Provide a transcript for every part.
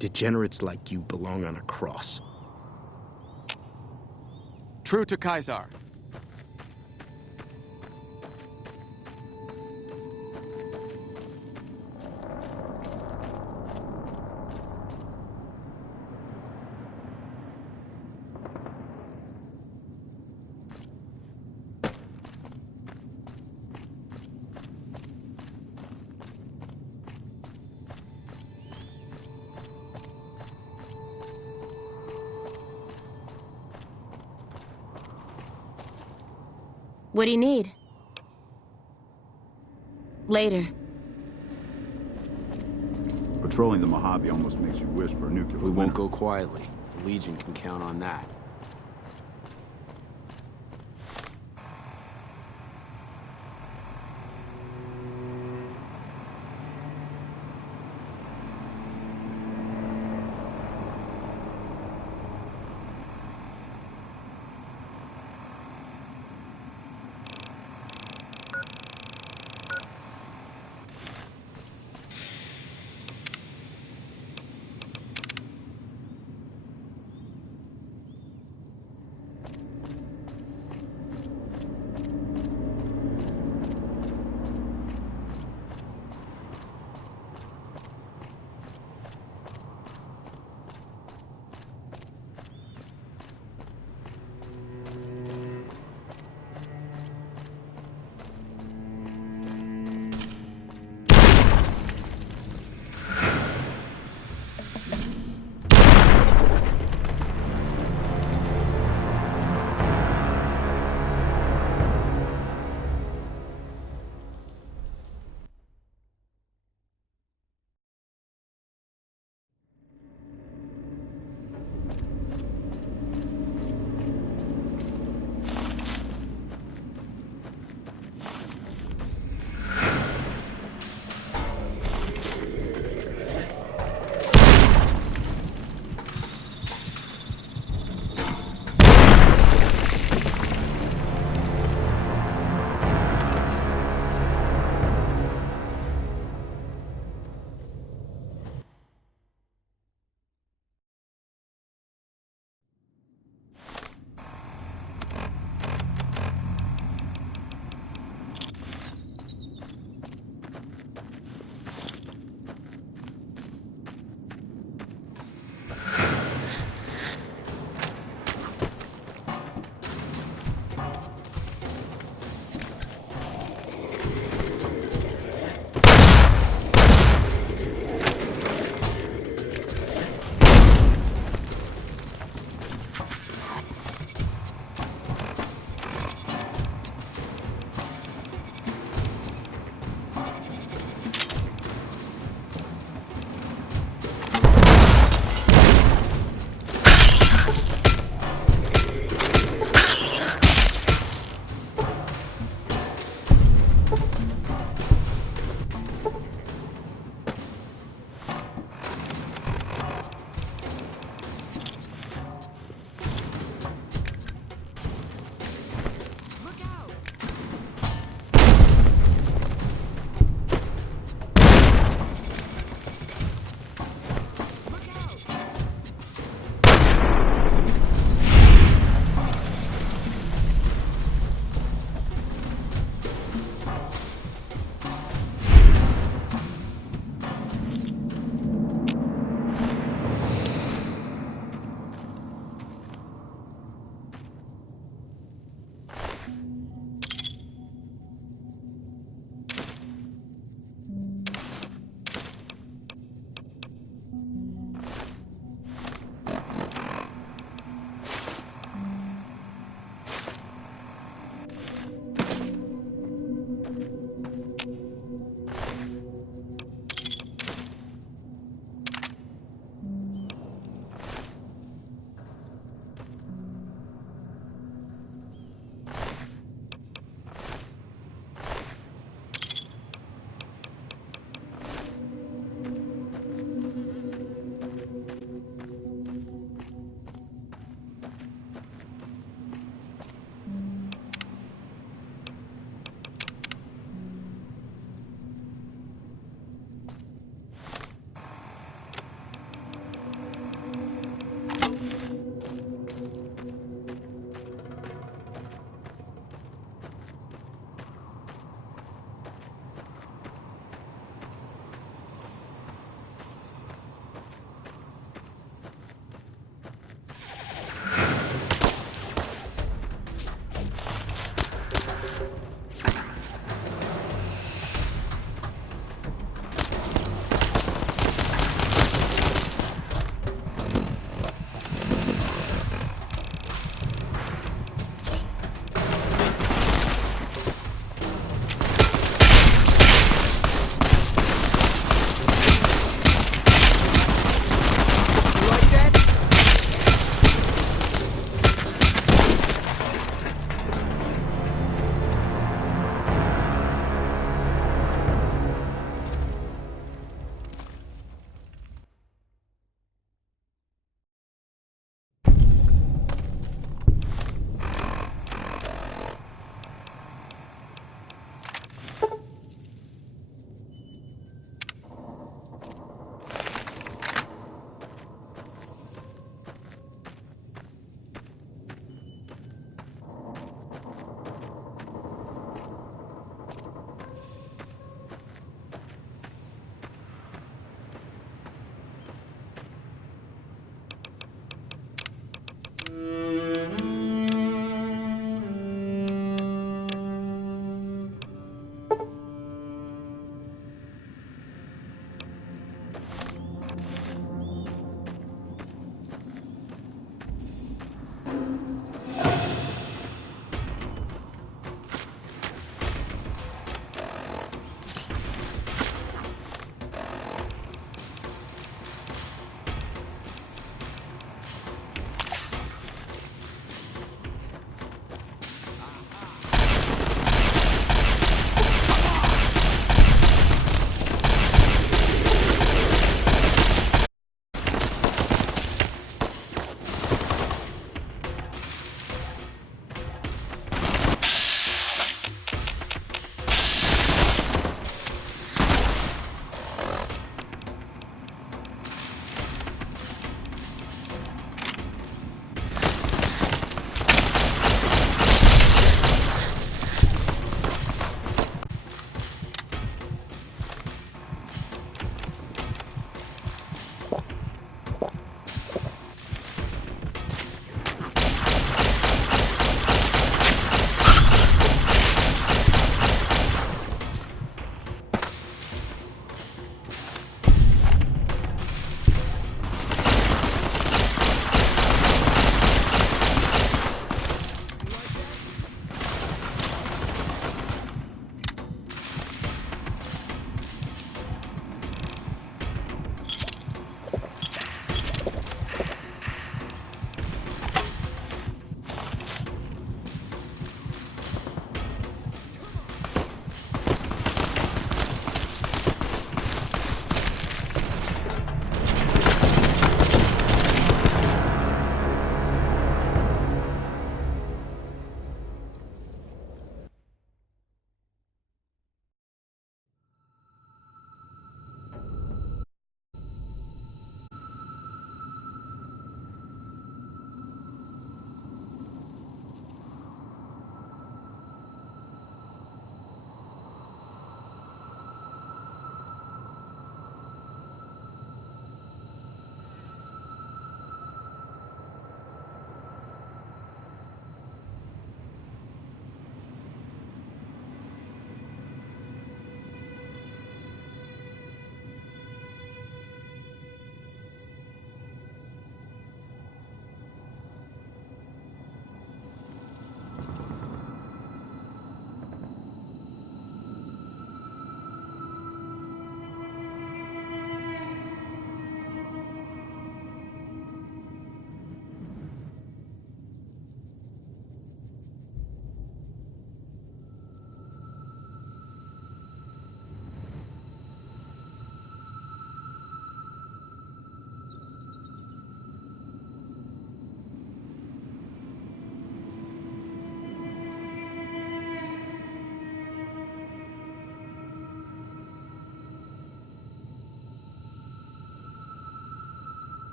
Degenerates like you belong on a cross. True to Caesar. What do you need? Later. Patrolling the Mojave almost makes you wish for a nuclear We winter. won't go quietly. The Legion can count on that.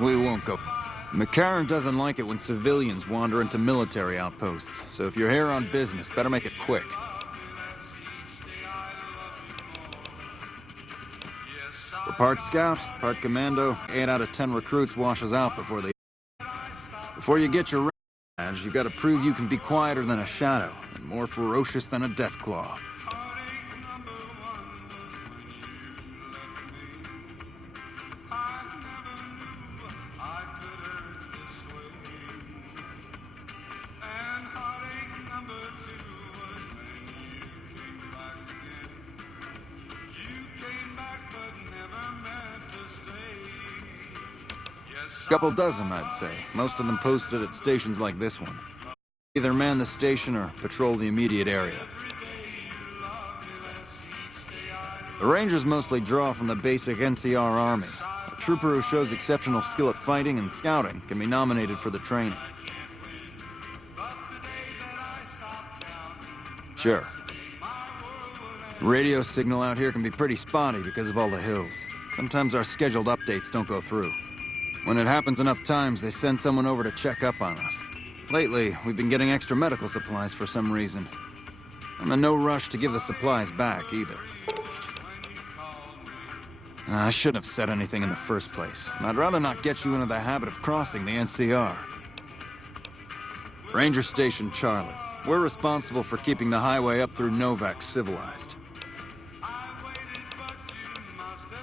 We won't go. McCarran doesn't like it when civilians wander into military outposts, so if you're here on business, better make it quick. We're part scout, part commando. 8 out of 10 recruits washes out before they... Before you get your badge, you gotta prove you can be quieter than a shadow, and more ferocious than a deathclaw. Couple dozen, I'd say. Most of them posted at stations like this one. Either man the station or patrol the immediate area. The Rangers mostly draw from the basic NCR army. A trooper who shows exceptional skill at fighting and scouting can be nominated for the training. Sure. Radio signal out here can be pretty spotty because of all the hills. Sometimes our scheduled updates don't go through. When it happens enough times, they send someone over to check up on us. Lately, we've been getting extra medical supplies for some reason. I'm in no rush to give the supplies back, either. I shouldn't have said anything in the first place, and I'd rather not get you into the habit of crossing the NCR. Ranger Station Charlie. We're responsible for keeping the highway up through Novak civilized.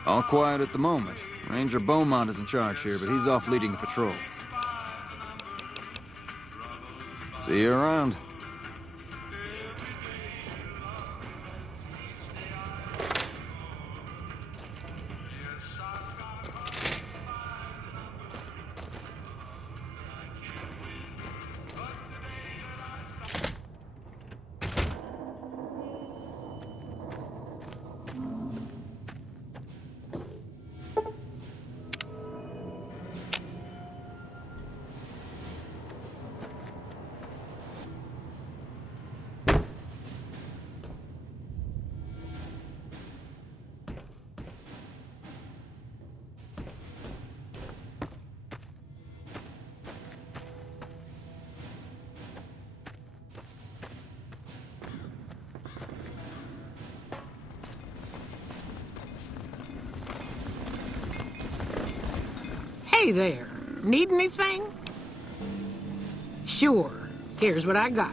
All quiet at the moment. Ranger Beaumont is in charge here, but he's off leading a patrol. See you around. Hey there, need anything? Sure, here's what I got.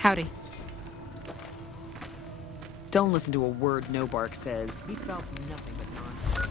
Howdy. Don't listen to a word No Bark says. He spouts nothing but nonsense.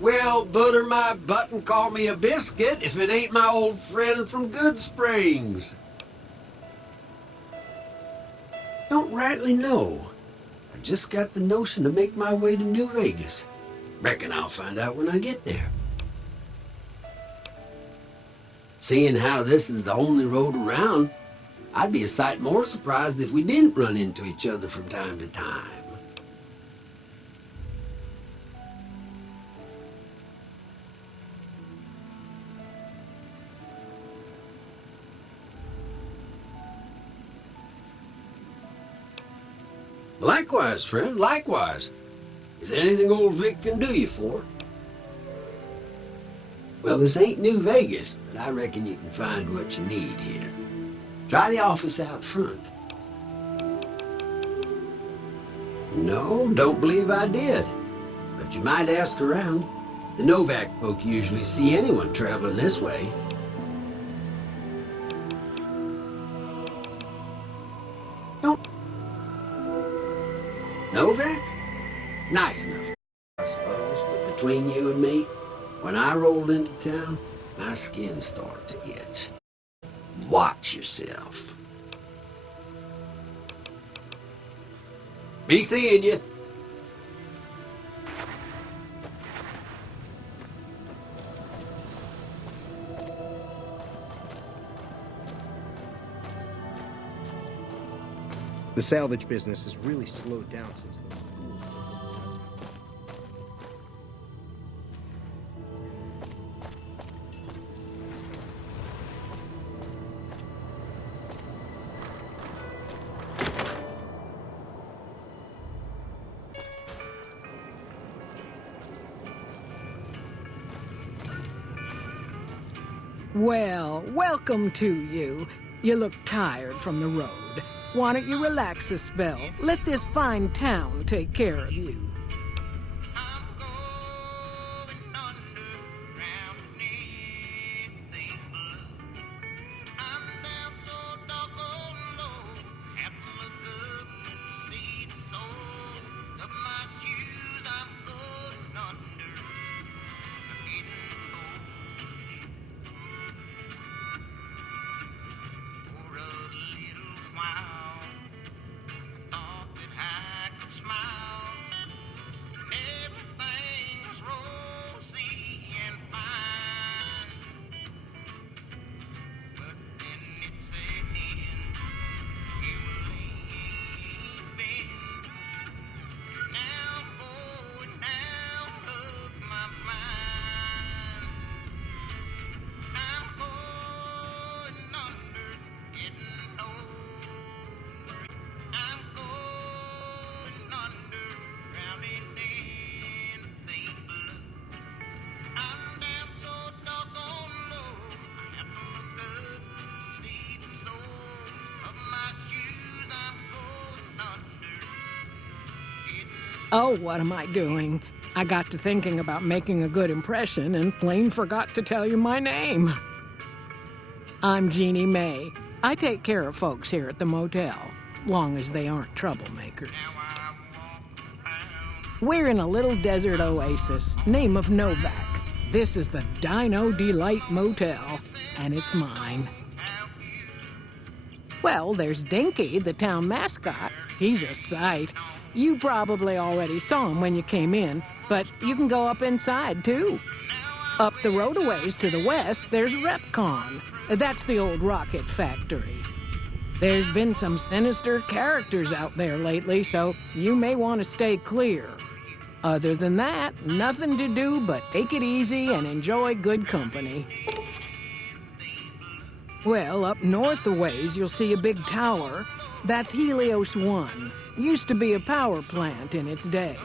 Well, butter my butt and call me a biscuit if it ain't my old friend from Good Springs. Don't rightly know. I just got the notion to make my way to New Vegas. Reckon I'll find out when I get there. Seeing how this is the only road around, I'd be a sight more surprised if we didn't run into each other from time to time. Likewise, friend, likewise. Is there anything old Vic can do you for? Well, this ain't New Vegas, but I reckon you can find what you need here. Try the office out front. No, don't believe I did. But you might ask around. The Novak folk usually see anyone traveling this way. Don't. Novak? Nice enough, I suppose, but between you and me, when I rolled into town, my skin started to itch. Watch yourself. Be seeing you. The salvage business has really slowed down since those schools were opened. Well, welcome to you. You look tired from the road. Why don't you relax a spell? Let this fine town take care of you. Oh, what am I doing? I got to thinking about making a good impression and plain forgot to tell you my name. I'm Jeannie May. I take care of folks here at the motel, long as they aren't troublemakers. We're in a little desert oasis, name of Novak. This is the Dino Delight Motel, and it's mine. Well, there's Dinky, the town mascot. He's a sight. You probably already saw him when you came in, but you can go up inside, too. Up the road a ways to the west, there's Repcon. That's the old rocket factory. There's been some sinister characters out there lately, so you may want to stay clear. Other than that, nothing to do but take it easy and enjoy good company. Well, up north a ways, you'll see a big tower. That's Helios 1. Used to be a power plant in its day.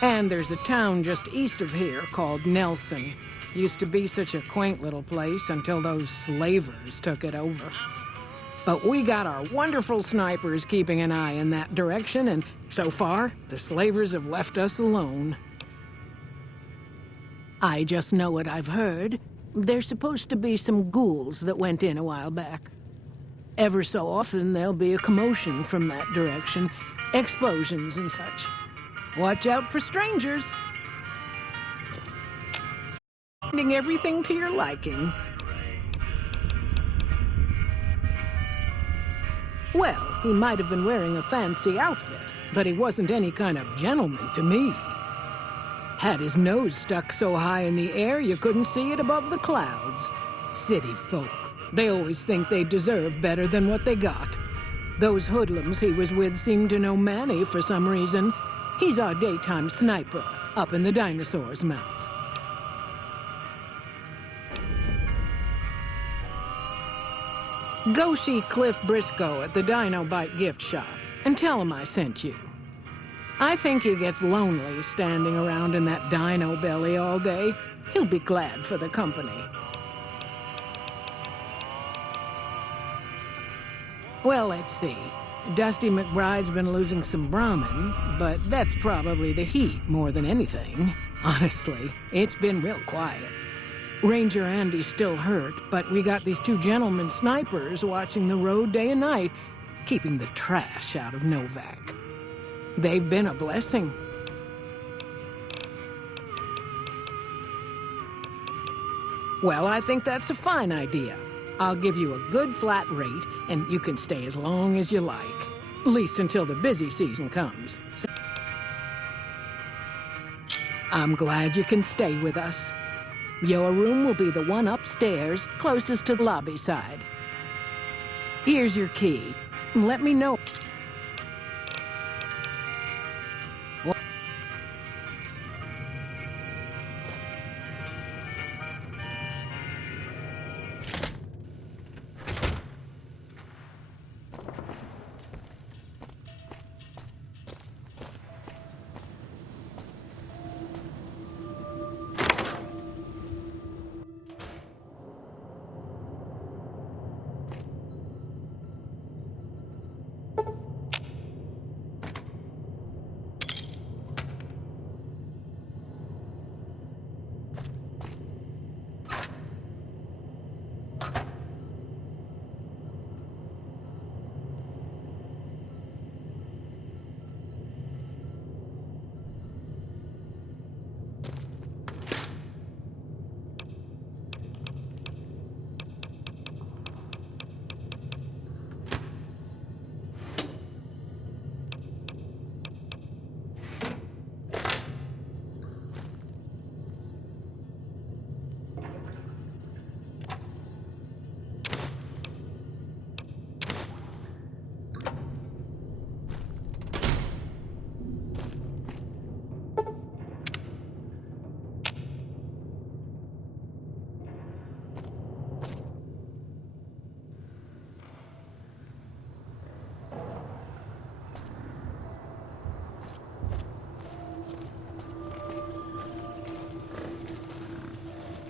And there's a town just east of here called Nelson. Used to be such a quaint little place until those slavers took it over. But we got our wonderful snipers keeping an eye in that direction, and so far, the slavers have left us alone. I just know what I've heard. There's supposed to be some ghouls that went in a while back. Ever so often, there'll be a commotion from that direction, explosions and such. Watch out for strangers. Finding everything to your liking. Well, he might have been wearing a fancy outfit, but he wasn't any kind of gentleman to me. Had his nose stuck so high in the air you couldn't see it above the clouds. City folk. They always think they deserve better than what they got. Those hoodlums he was with seemed to know Manny for some reason. He's our daytime sniper, up in the dinosaur's mouth. Go see Cliff Briscoe at the Dino Bite gift shop and tell him I sent you. I think he gets lonely standing around in that dino belly all day. He'll be glad for the company. Well, let's see. Dusty McBride's been losing some Brahmin, but that's probably the heat more than anything. Honestly, it's been real quiet. Ranger Andy's still hurt, but we got these two gentlemen snipers watching the road day and night, keeping the trash out of Novak. They've been a blessing. Well, I think that's a fine idea. I'll give you a good flat rate, and you can stay as long as you like. At least until the busy season comes. I'm glad you can stay with us. Your room will be the one upstairs, closest to the lobby side. Here's your key. Let me know.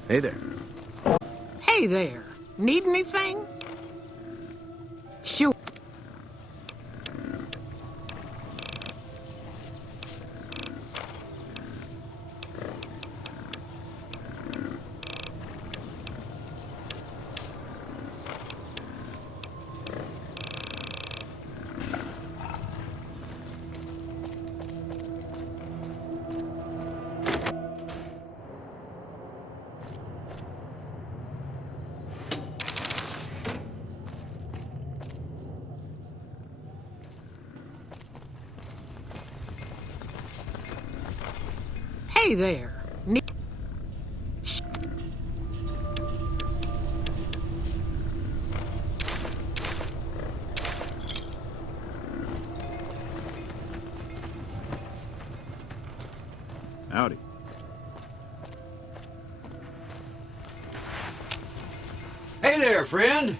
Hey there. Hey there. Need anything? Sure. Hey there. Howdy. Hey there, friend.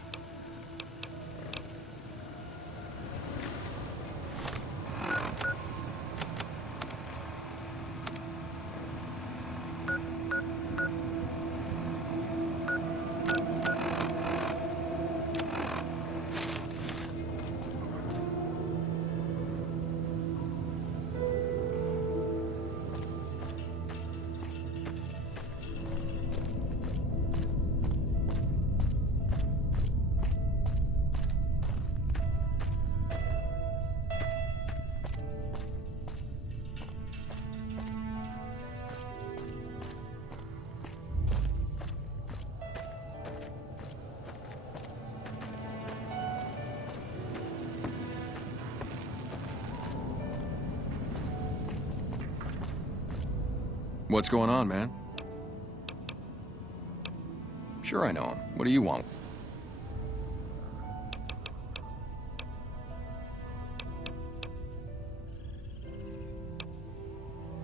What's going on, man? Sure I know him. What do you want?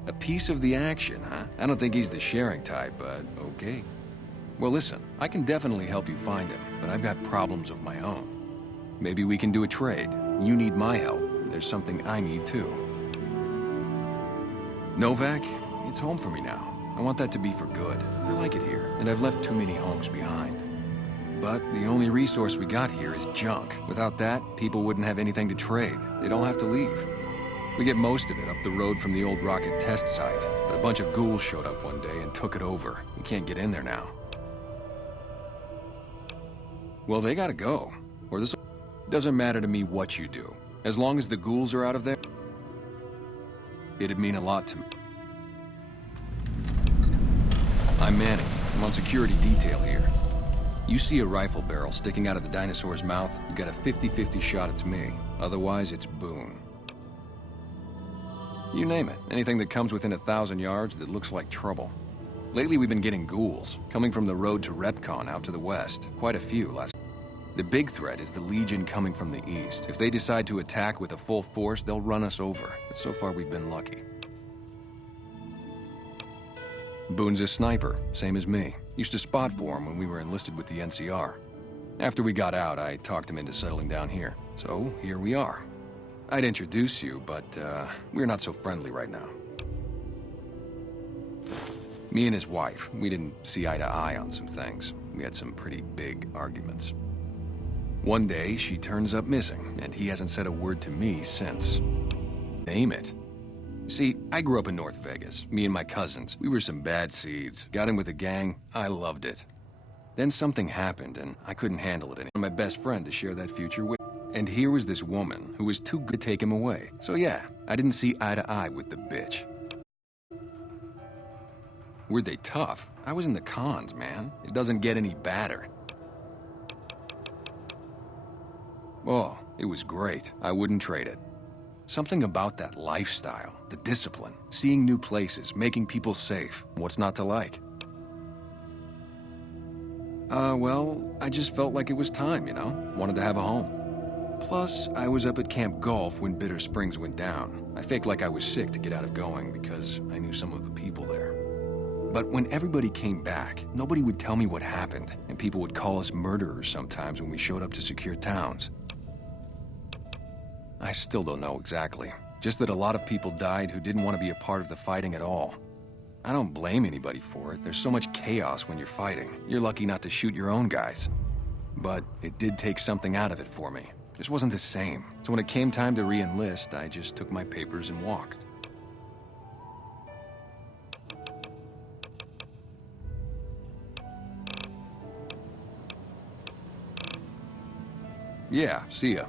A piece of the action, huh? I don't think he's the sharing type, but okay. Well, listen, I can definitely help you find him, but I've got problems of my own. Maybe we can do a trade. You need my help. There's something I need, too. Novak, it's home for me now. I want that to be for good. I like it here, and I've left too many homes behind. But the only resource we got here is junk. Without that, people wouldn't have anything to trade. They'd all have to leave. We get most of it up the road from the old rocket test site, but a bunch of ghouls showed up one day and took it over. We can't get in there now. Well, they gotta go, or this doesn't matter to me what you do. As long as the ghouls are out of there, it'd mean a lot to me. I'm Manning. I'm on security detail here. You see a rifle barrel sticking out of the dinosaur's mouth, you got a 50-50 shot it's me. Otherwise, it's Boone. You name it. Anything that comes within 1,000 yards that looks like trouble. Lately, we've been getting ghouls, coming from the road to Repcon out to the west. Quite a few last. The big threat is the Legion coming from the east. If they decide to attack with a full force, they'll run us over. But so far, we've been lucky. Boone's a sniper, same as me. Used to spot for him when we were enlisted with the NCR. After we got out, I talked him into settling down here. So, here we are. I'd introduce you, but we're not so friendly right now. Me and his wife, we didn't see eye to eye on some things. We had some pretty big arguments. One day, she turns up missing, and he hasn't said a word to me since. Name it. See, I grew up in North Vegas, me and my cousins. We were some bad seeds. Got in with a gang, I loved it. Then something happened, and I couldn't handle it anymore. My best friend to share that future with. And here was this woman who was too good to take him away. So yeah, I didn't see eye to eye with the bitch. Were they tough? I was in the cons, man. It doesn't get any badder. Oh, it was great. I wouldn't trade it. Something about that lifestyle, the discipline, seeing new places, making people safe. What's not to like? Well, I just felt like it was time, you know? Wanted to have a home. Plus, I was up at Camp Golf when Bitter Springs went down. I faked like I was sick to get out of going because I knew some of the people there. But when everybody came back, nobody would tell me what happened, and people would call us murderers sometimes when we showed up to secure towns. I still don't know exactly. Just that a lot of people died who didn't want to be a part of the fighting at all. I don't blame anybody for it. There's so much chaos when you're fighting. You're lucky not to shoot your own guys. But it did take something out of it for me. Just wasn't the same. So when it came time to re-enlist, I just took my papers and walked. Yeah, see ya.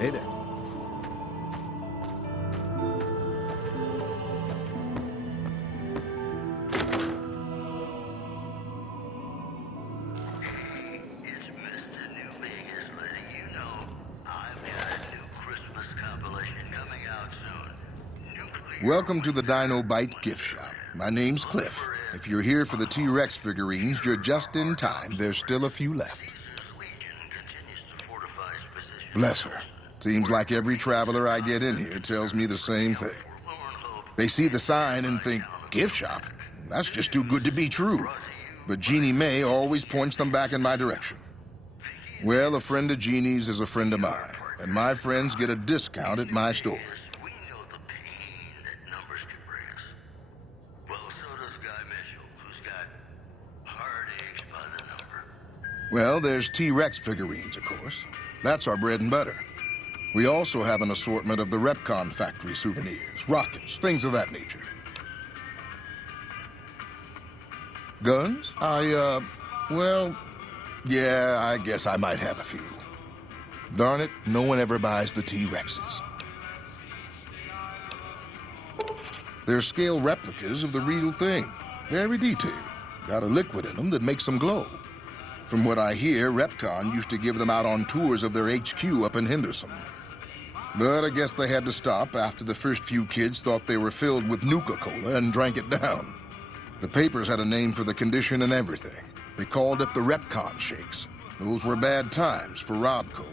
Hey there. It's Mr. New Vegas letting you know I've got a new Christmas compilation coming out soon. Nuclear. Welcome to the Dino Bite gift shop. My name's Cliff. If you're here for the T-Rex figurines, you're just in time. There's still a few left. Legion continues to fortify its position. Bless her. Seems like every traveler I get in here tells me the same thing. They see the sign and think, gift shop? That's just too good to be true. But Jeannie May always points them back in my direction. Well, a friend of Jeannie's is a friend of mine, and my friends get a discount at my store. We know the pain that numbers can bring us. Well, so does Guy Mitchell, who's got heartaches by the number. Well, there's T-Rex figurines, of course. That's our bread and butter. We also have an assortment of the Repcon factory souvenirs, rockets, things of that nature. Guns? Well, Yeah, I guess I might have a few. Darn it, no one ever buys the T-Rexes. They're scale replicas of the real thing. Very detailed. Got a liquid in them that makes them glow. From what I hear, Repcon used to give them out on tours of their HQ up in Henderson. But I guess they had to stop after the first few kids thought they were filled with Nuka-Cola and drank it down. The papers had a name for the condition and everything. They called it the Repcon Shakes. Those were bad times for Robco.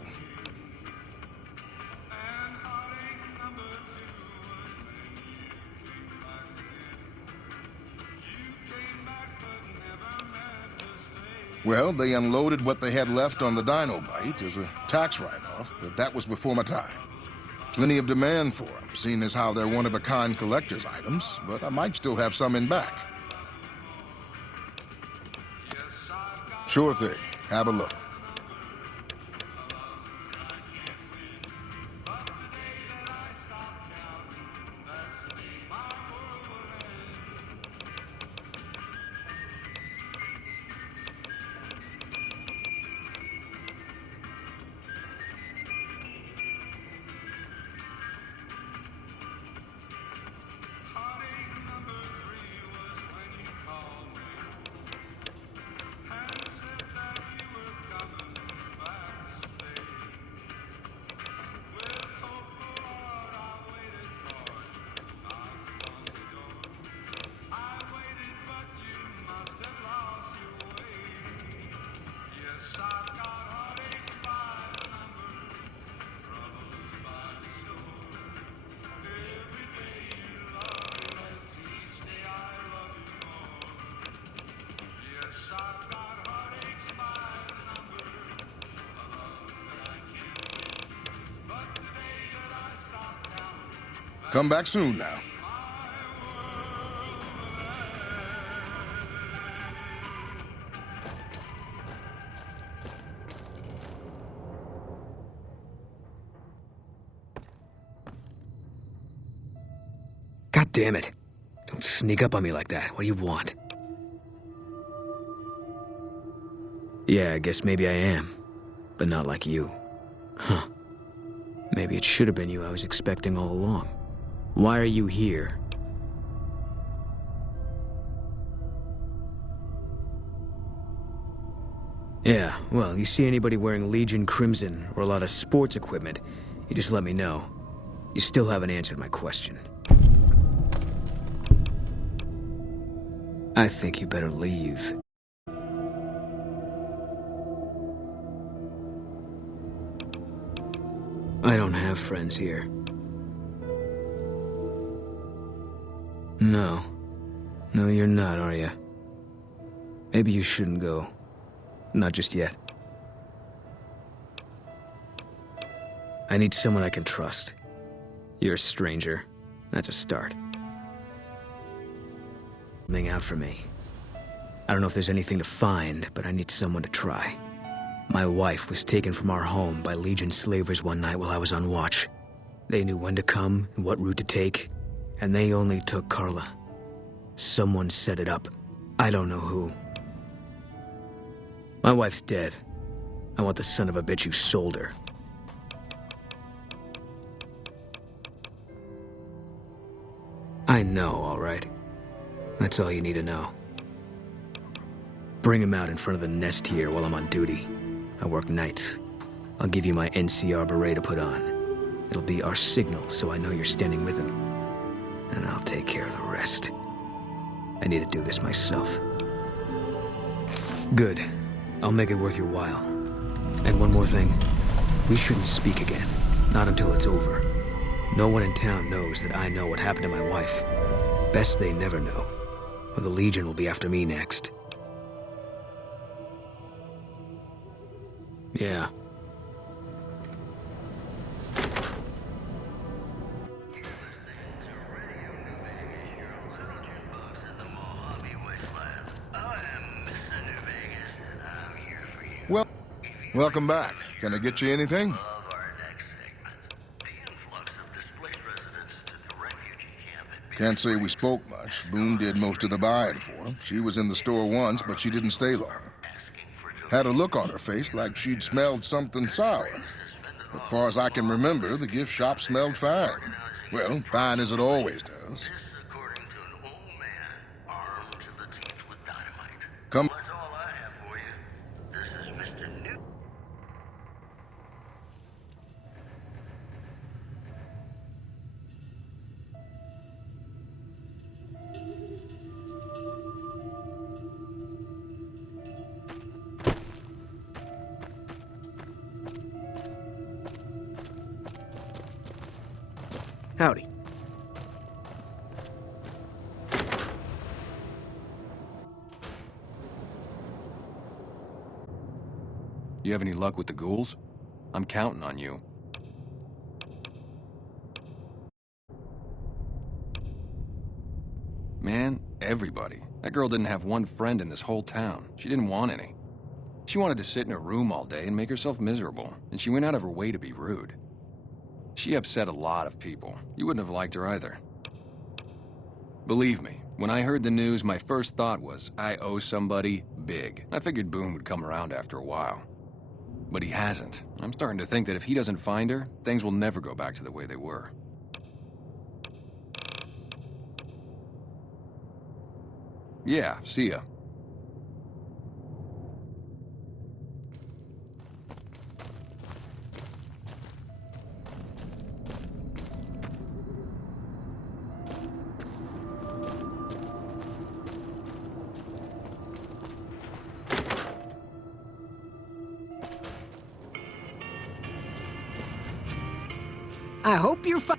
Well, they unloaded what they had left on the Dino Bite as a tax write-off, but that was before my time. Plenty of demand for them, seeing as how they're one-of-a-kind collector's items, but I might still have some in back. Sure thing. Have a look. Come back soon now. God damn it. Don't sneak up on me like that. What do you want? Yeah, I guess maybe I am. But not like you. Huh. Maybe it should have been you I was expecting all along. Why are you here? Yeah, well, you see anybody wearing Legion Crimson or a lot of sports equipment, you just let me know. You still haven't answered my question. I think you better leave. I don't have friends here. No. No, you're not, are you? Maybe you shouldn't go. Not just yet. I need someone I can trust. You're a stranger. That's a start. Something out for me. I don't know if there's anything to find, but I need someone to try. My wife was taken from our home by Legion slavers one night while I was on watch. They knew when to come and what route to take, and they only took Carla. Someone set it up. I don't know who. My wife's dead. I want the son of a bitch who sold her. I know, all right. That's all you need to know. Bring him out in front of the nest here while I'm on duty. I work nights. I'll give you my NCR beret to put on. It'll be our signal so I know you're standing with him. And I'll take care of the rest. I need to do this myself. Good. I'll make it worth your while. And one more thing. We shouldn't speak again. Not until it's over. No one in town knows that I know what happened to my wife. Best they never know. Or the Legion will be after me next. Yeah. Well, welcome back. Can I get you anything? Can't say we spoke much. Boone did most of the buying for him. She was in the store once, but she didn't stay long. Had a look on her face like she'd smelled something sour. But far as I can remember, the gift shop smelled fine. Well, fine as it always does. According to an old man armed to the teeth with dynamite. Come. That's all I have for you. This is Mr. New. Howdy. You have any luck with the ghouls? I'm counting on you. Man, everybody. That girl didn't have one friend in this whole town. She didn't want any. She wanted to sit in her room all day and make herself miserable, and she went out of her way to be rude. She upset a lot of people. You wouldn't have liked her either. Believe me, when I heard the news, my first thought was, I owe somebody big. I figured Boone would come around after a while. But he hasn't. I'm starting to think that if he doesn't find her, things will never go back to the way they were. Yeah, see ya. I hope you're fine.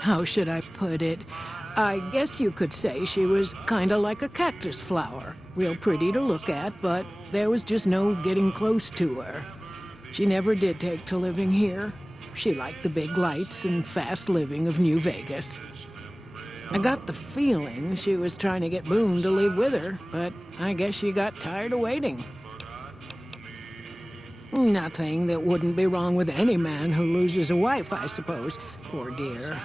How should I put it? I guess you could say she was kinda like a cactus flower. Real pretty to look at, but there was just no getting close to her. She never did take to living here. She liked the big lights and fast living of New Vegas. I got the feeling she was trying to get Boone to live with her, but I guess she got tired of waiting. Nothing that wouldn't be wrong with any man who loses a wife, I suppose. Poor dear.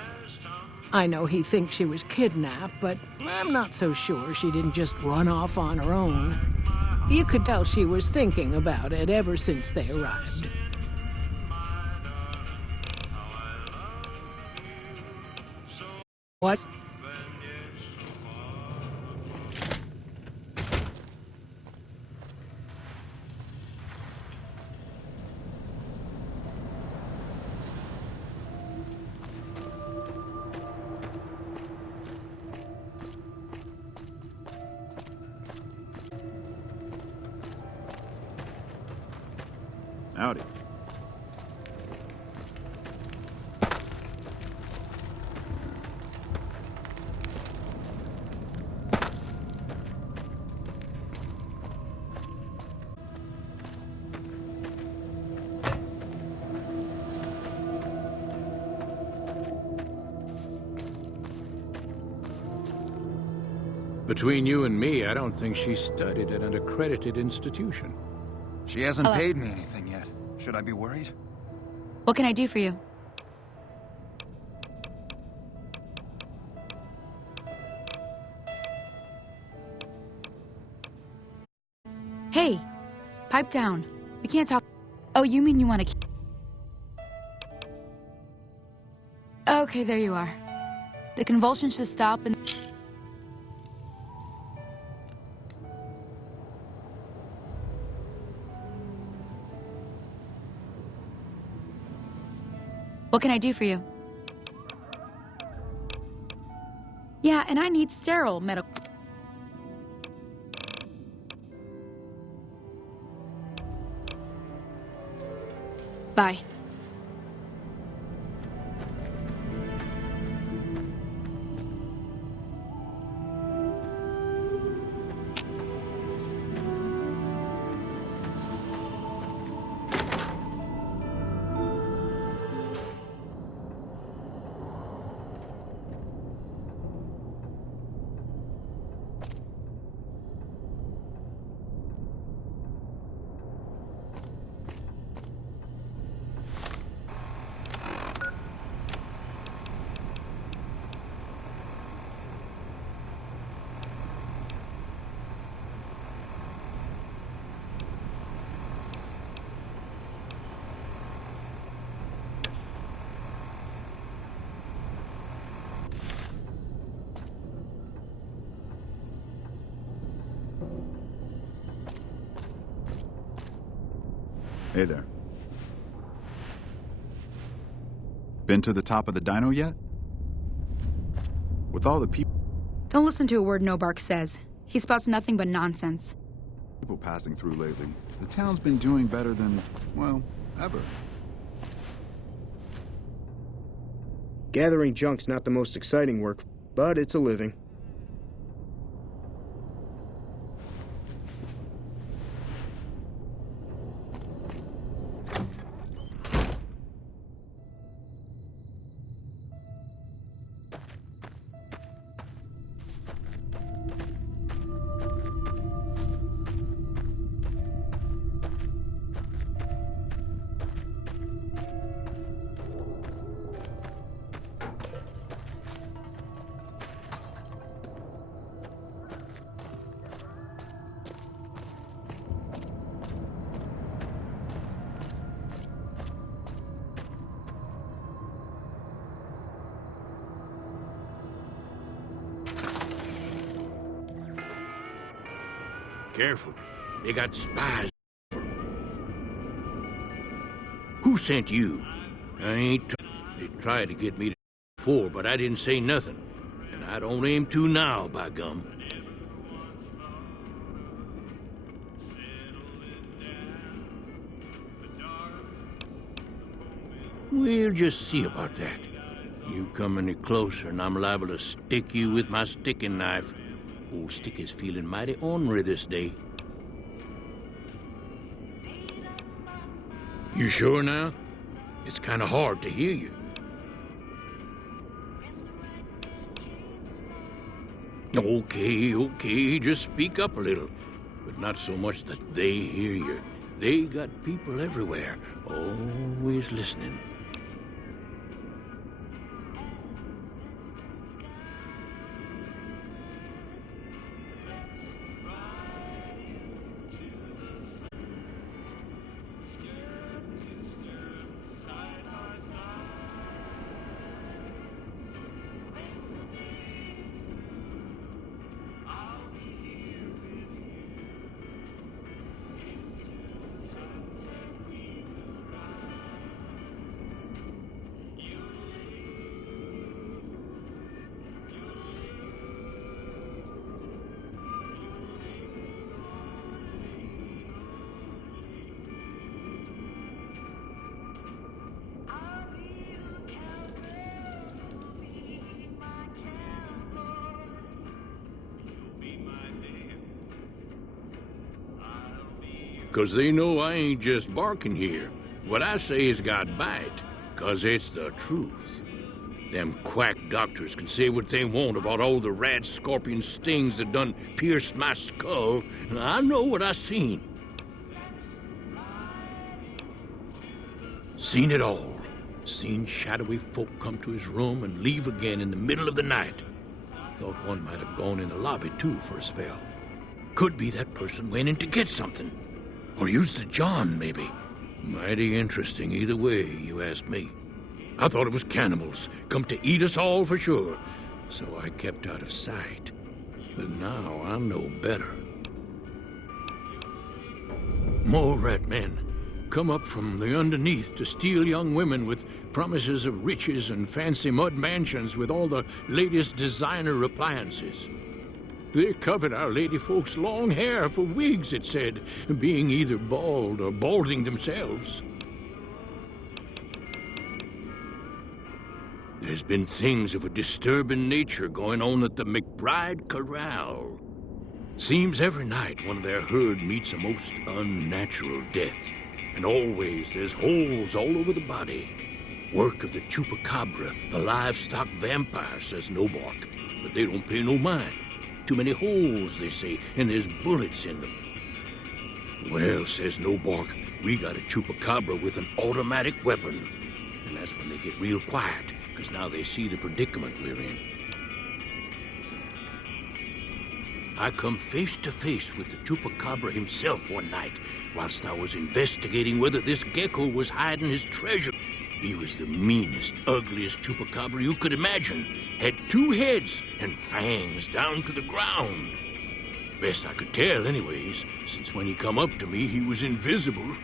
I know he thinks she was kidnapped, but I'm not so sure she didn't just run off on her own. You could tell she was thinking about it ever since they arrived. What? Howdy. Between you and me, I don't think she studied at an accredited institution. She hasn't Hello. paid me anything yet. Should I be worried? What can I do for you? Hey, pipe down. We can't talk. Oh, you mean you want to... Okay, there you are. The convulsions should stop and... What can I do for you? Yeah, and I need sterile medical... Bye. Hey there. Been to the top of the dino yet? With all the people Don't listen to a word No Bark says. He spouts nothing but nonsense. passing through lately, the town's been doing better than, well, ever. Gathering junk's not the most exciting work, but it's a living. Careful. They got spies. Who sent you? I ain't They tried to get me to before, but I didn't say nothing. And I don't aim to now, by gum. We'll just see about that. You come any closer and I'm liable to stick you with my sticking knife. Old Sticky's feeling mighty ornery this day. You sure now? It's kind of hard to hear you. Okay, just speak up a little. But not so much that they hear you. They got people everywhere, always listening. Because they know I ain't just barking here. What I say has got bite, because it's the truth. Them quack doctors can say what they want about all the rat scorpion stings that done pierced my skull, and I know what I seen. Seen it all. Seen shadowy folk come to his room and leave again in the middle of the night. Thought one might have gone in the lobby, too, for a spell. Could be that person went in to get something. Or used the John, maybe. Mighty interesting either way, you ask me. I thought it was cannibals, come to eat us all for sure. So I kept out of sight. But now I know better. More rat men come up from the underneath to steal young women with promises of riches and fancy mud mansions with all the latest designer appliances. They covered our lady folks' long hair for wigs, it said, being either bald or balding themselves. There's been things of a disturbing nature going on at the McBride Corral. Seems every night one of their herd meets a most unnatural death, and always there's holes all over the body. Work of the chupacabra, the livestock vampire, says No Bark, but they don't pay no mind. Too many holes, they say, and there's bullets in them. Well, says No Bark, we got a chupacabra with an automatic weapon. And that's when they get real quiet, because now they see the predicament we're in. I come face to face with the chupacabra himself one night, whilst I was investigating whether this gecko was hiding his treasure. He was the meanest, ugliest chupacabra you could imagine. Had 2 heads and fangs down to the ground. Best I could tell anyways, since when he come up to me, he was invisible.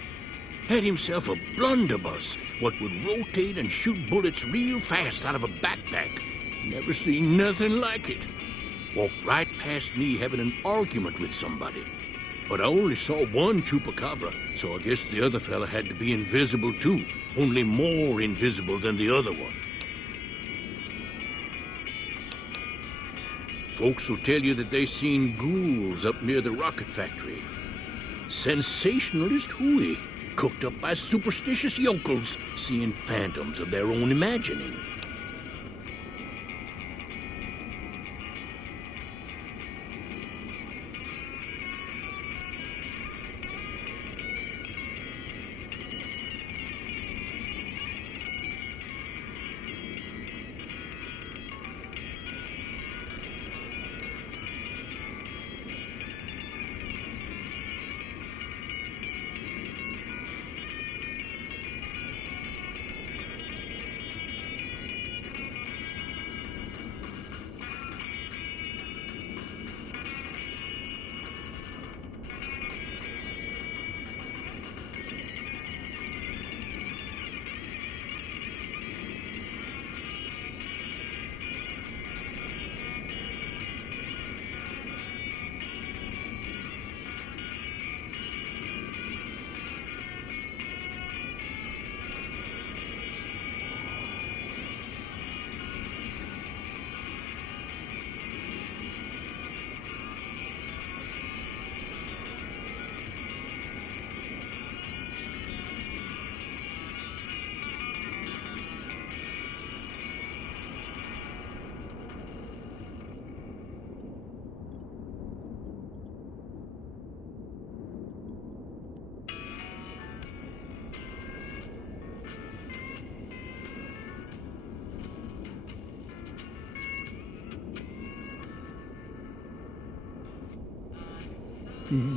had himself a blunderbuss what would rotate and shoot bullets real fast out of a backpack. Never seen nothing like it. Walked right past me having an argument with somebody. But I only saw one chupacabra, so I guess the other fella had to be invisible too, only more invisible than the other one. Folks will tell you that they seen ghouls up near the rocket factory. Sensationalist hooey, cooked up by superstitious yokels, seeing phantoms of their own imagining.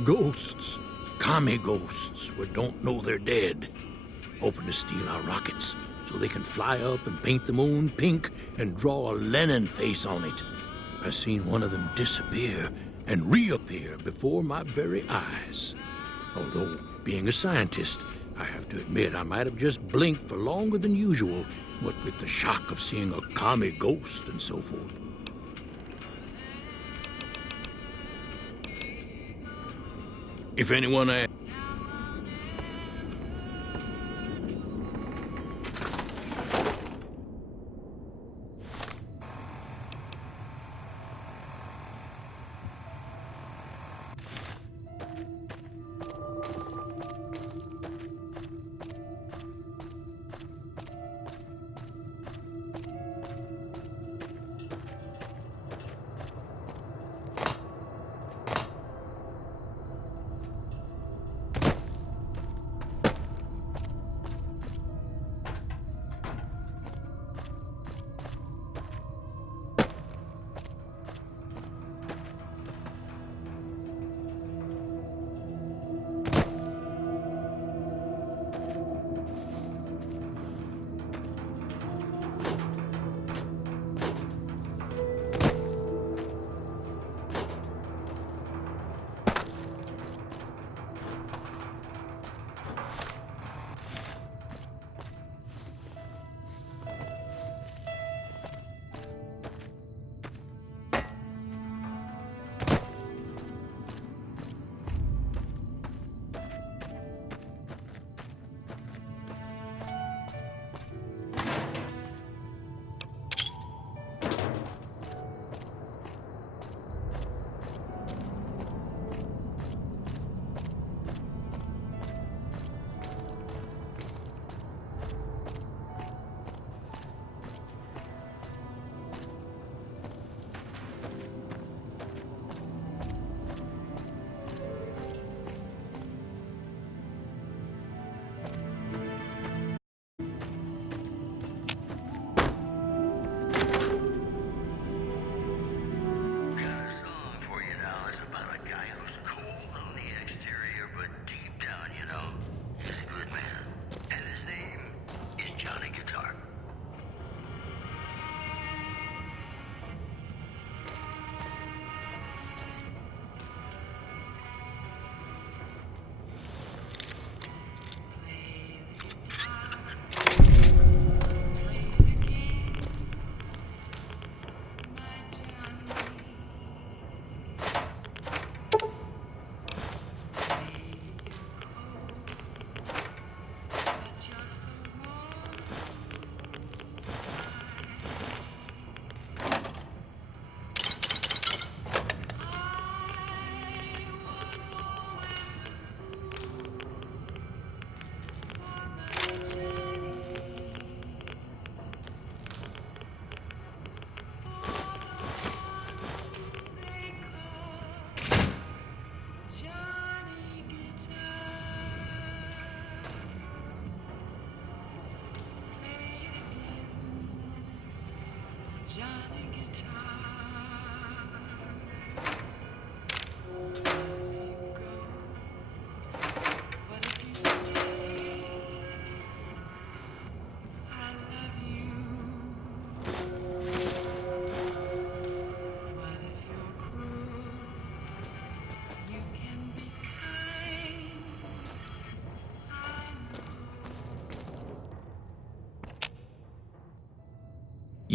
Ghosts. Commie ghosts who don't know they're dead. Hoping to steal our rockets so they can fly up and paint the moon pink and draw a Lenin face on it. I seen one of them disappear and reappear before my very eyes. Although, being a scientist, I have to admit I might have just blinked for longer than usual, what with the shock of seeing a commie ghost and so forth. If anyone asks,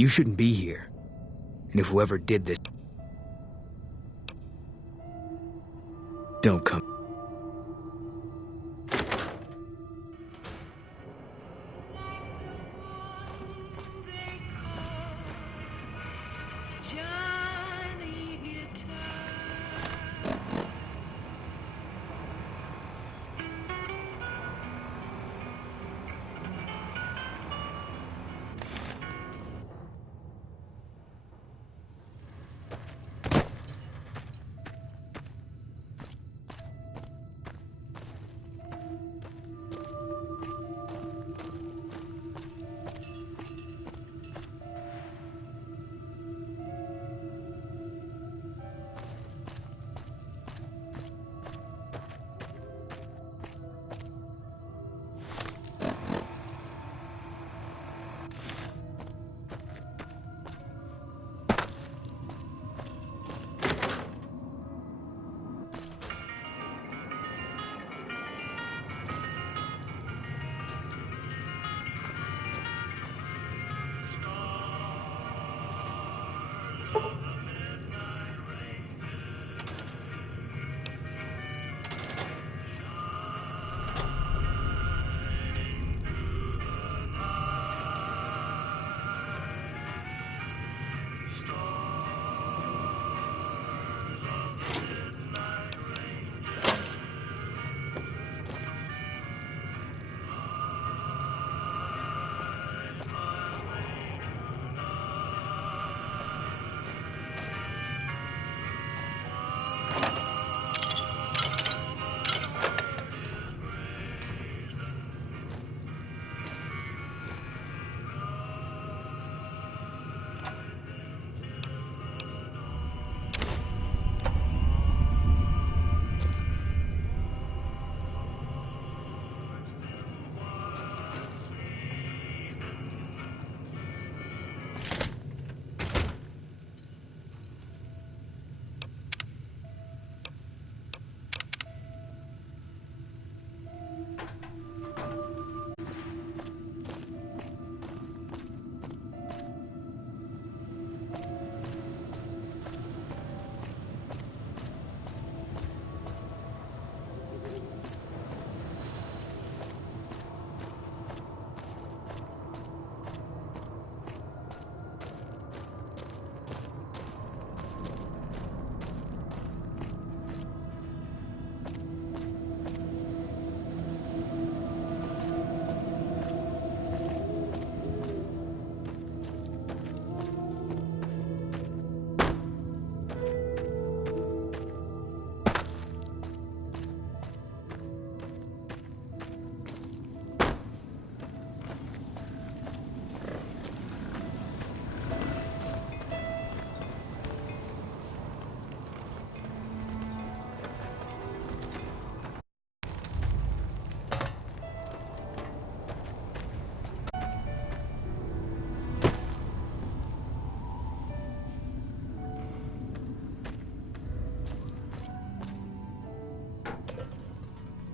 You shouldn't be here. And if whoever did this... Don't come.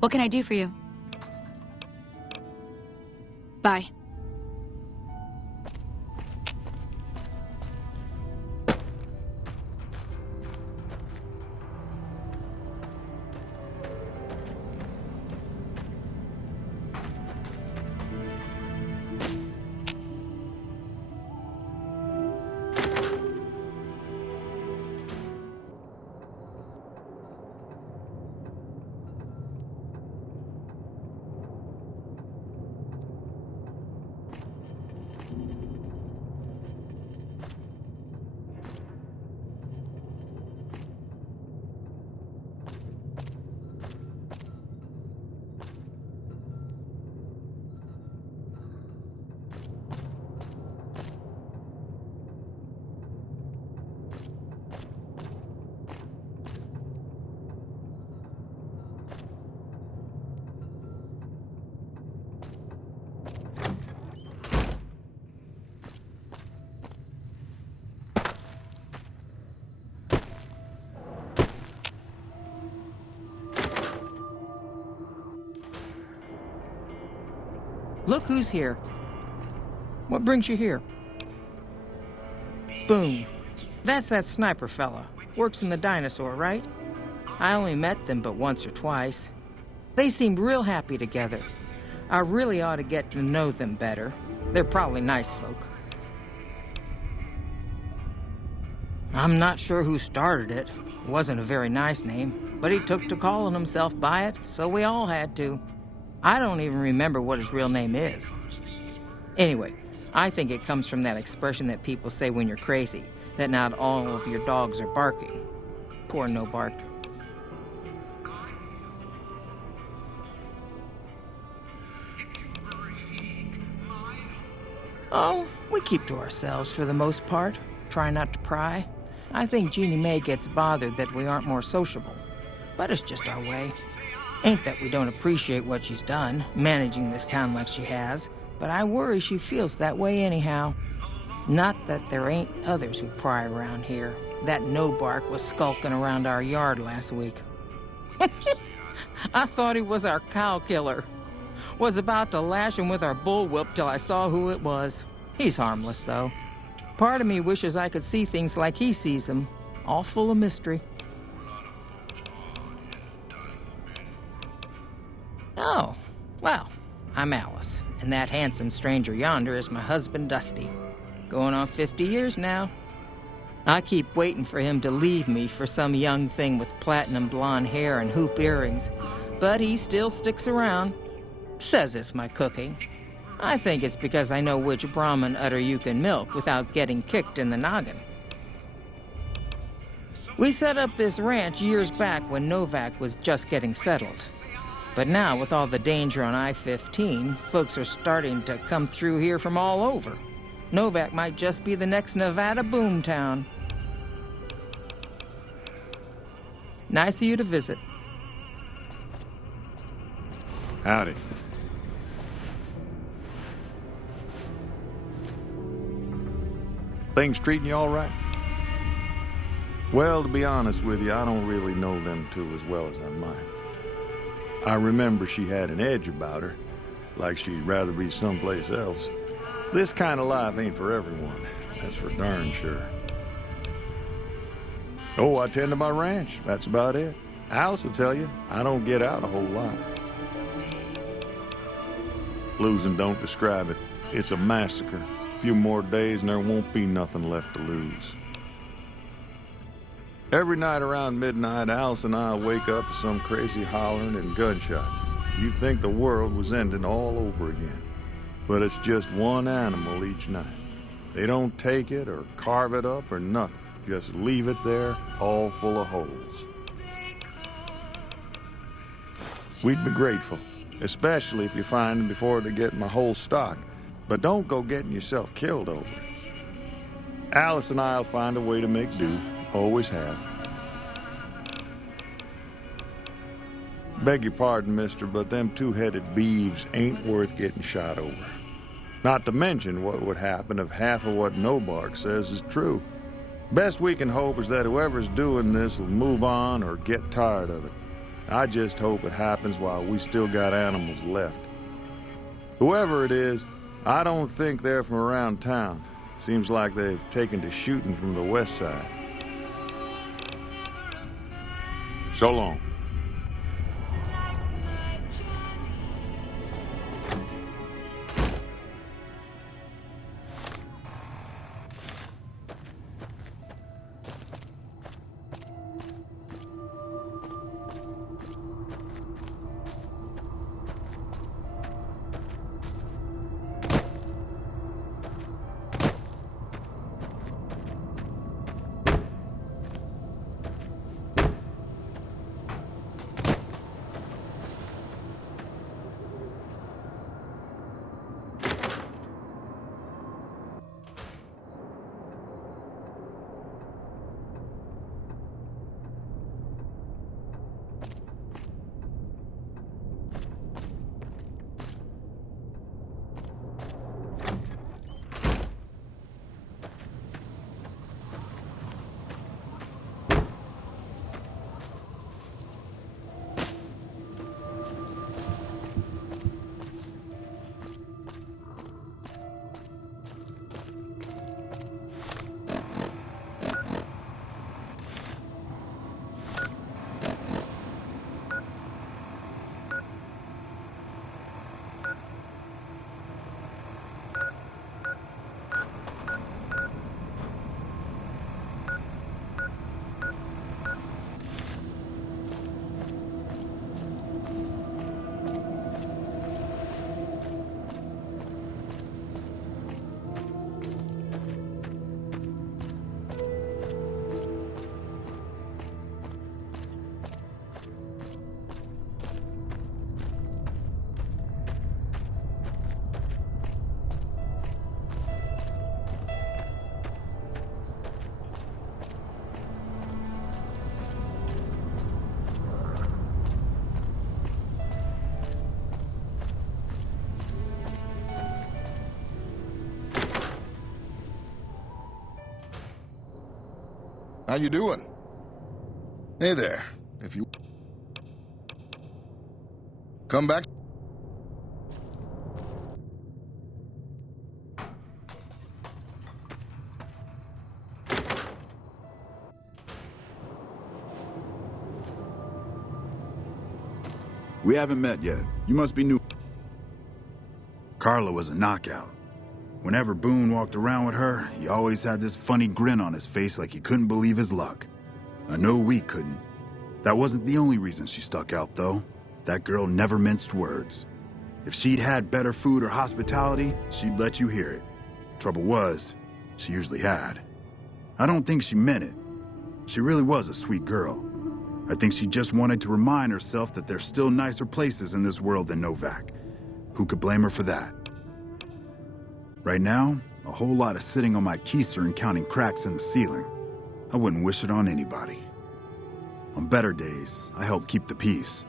What can I do for you? Bye. Look who's here. What brings you here? Boom. That's that sniper fella. Works in the dinosaur, right? I only met them but once or twice. They seemed real happy together. I really ought to get to know them better. They're probably nice folk. I'm not sure who started it. It wasn't a very nice name, but he took to calling himself by it, so we all had to. I don't even remember what his real name is. Anyway, I think it comes from that expression that people say when you're crazy, that not all of your dogs are barking. Poor No Bark. Oh, we keep to ourselves for the most part. Try not to pry. I think Jeannie Mae gets bothered that we aren't more sociable. But it's just our way. Ain't that we don't appreciate what she's done, managing this town like she has, but I worry she feels that way anyhow. Not that there ain't others who pry around here. That No Bark was skulking around our yard last week. I thought he was our cow killer. Was about to lash him with our bullwhip till I saw who it was. He's harmless, though. Part of me wishes I could see things like he sees them, all full of mystery. Oh, well, I'm Alice, and that handsome stranger yonder is my husband, Dusty. Going on 50 years now. I keep waiting for him to leave me for some young thing with platinum blonde hair and hoop earrings, but he still sticks around. Says it's my cooking. I think it's because I know which Brahmin udder you can milk without getting kicked in the noggin. We set up this ranch years back when Novak was just getting settled. But now, with all the danger on I-15, folks are starting to come through here from all over. Novak might just be the next Nevada boomtown. Nice of you to visit. Howdy. Things treating you all right? Well, to be honest with you, I don't really know them two as well as I might. I remember she had an edge about her, like she'd rather be someplace else. This kind of life ain't for everyone, that's for darn sure. Oh, I tend to my ranch, that's about it. Alice will tell you, I don't get out a whole lot. Losing don't describe it. It's a massacre. A few more days and there won't be nothing left to lose. Every night around midnight, Alice and I wake up to some crazy hollering and gunshots. You'd think the world was ending all over again. But it's just one animal each night. They don't take it or carve it up or nothing. Just leave it there, all full of holes. We'd be grateful, especially if you find them before they get my whole stock. But don't go getting yourself killed over it. Alice and I'll find a way to make do. Always have. Beg your pardon, mister, but them two-headed beeves ain't worth getting shot over. Not to mention what would happen if half of what No Bark says is true. Best we can hope is that whoever's doing this will move on or get tired of it. I just hope it happens while we still got animals left. Whoever it is, I don't think they're from around town. Seems like they've taken to shooting from the west side. So long. How you doing? Hey there. If you come back. We haven't met yet. You must be new. Carla was a knockout. Whenever Boone walked around with her, he always had this funny grin on his face like he couldn't believe his luck. I know we couldn't. That wasn't the only reason she stuck out, though. That girl never minced words. If she'd had better food or hospitality, she'd let you hear it. Trouble was, she usually had. I don't think she meant it. She really was a sweet girl. I think she just wanted to remind herself that there's still nicer places in this world than Novak. Who could blame her for that? Right now, a whole lot of sitting on my keister and counting cracks in the ceiling. I wouldn't wish it on anybody. On better days, I help keep the peace.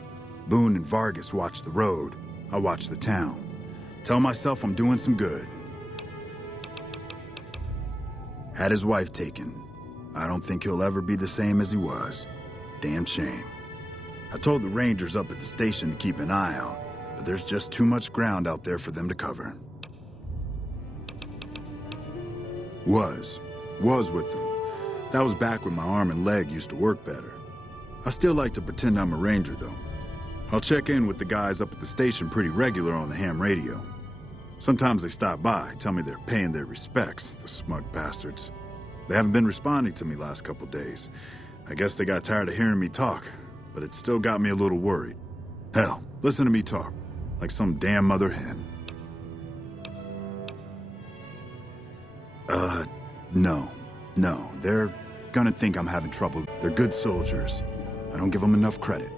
Boone and Vargas watch the road. I watch the town. Tell myself I'm doing some good. Had his wife taken. I don't think he'll ever be the same as he was. Damn shame. I told the Rangers up at the station to keep an eye out, but there's just too much ground out there for them to cover. Was with them. That was back when my arm and leg used to work better. I still like to pretend I'm a Ranger, though. I'll check in with the guys up at the station pretty regular on the ham radio. Sometimes they stop by, tell me they're paying their respects, the smug bastards. They haven't been responding to me last couple days. I guess they got tired of hearing me talk, but it still got me a little worried. Hell, listen to me talk, like some damn mother hen. No, they're gonna think I'm having trouble. They're good soldiers. I don't give them enough credit.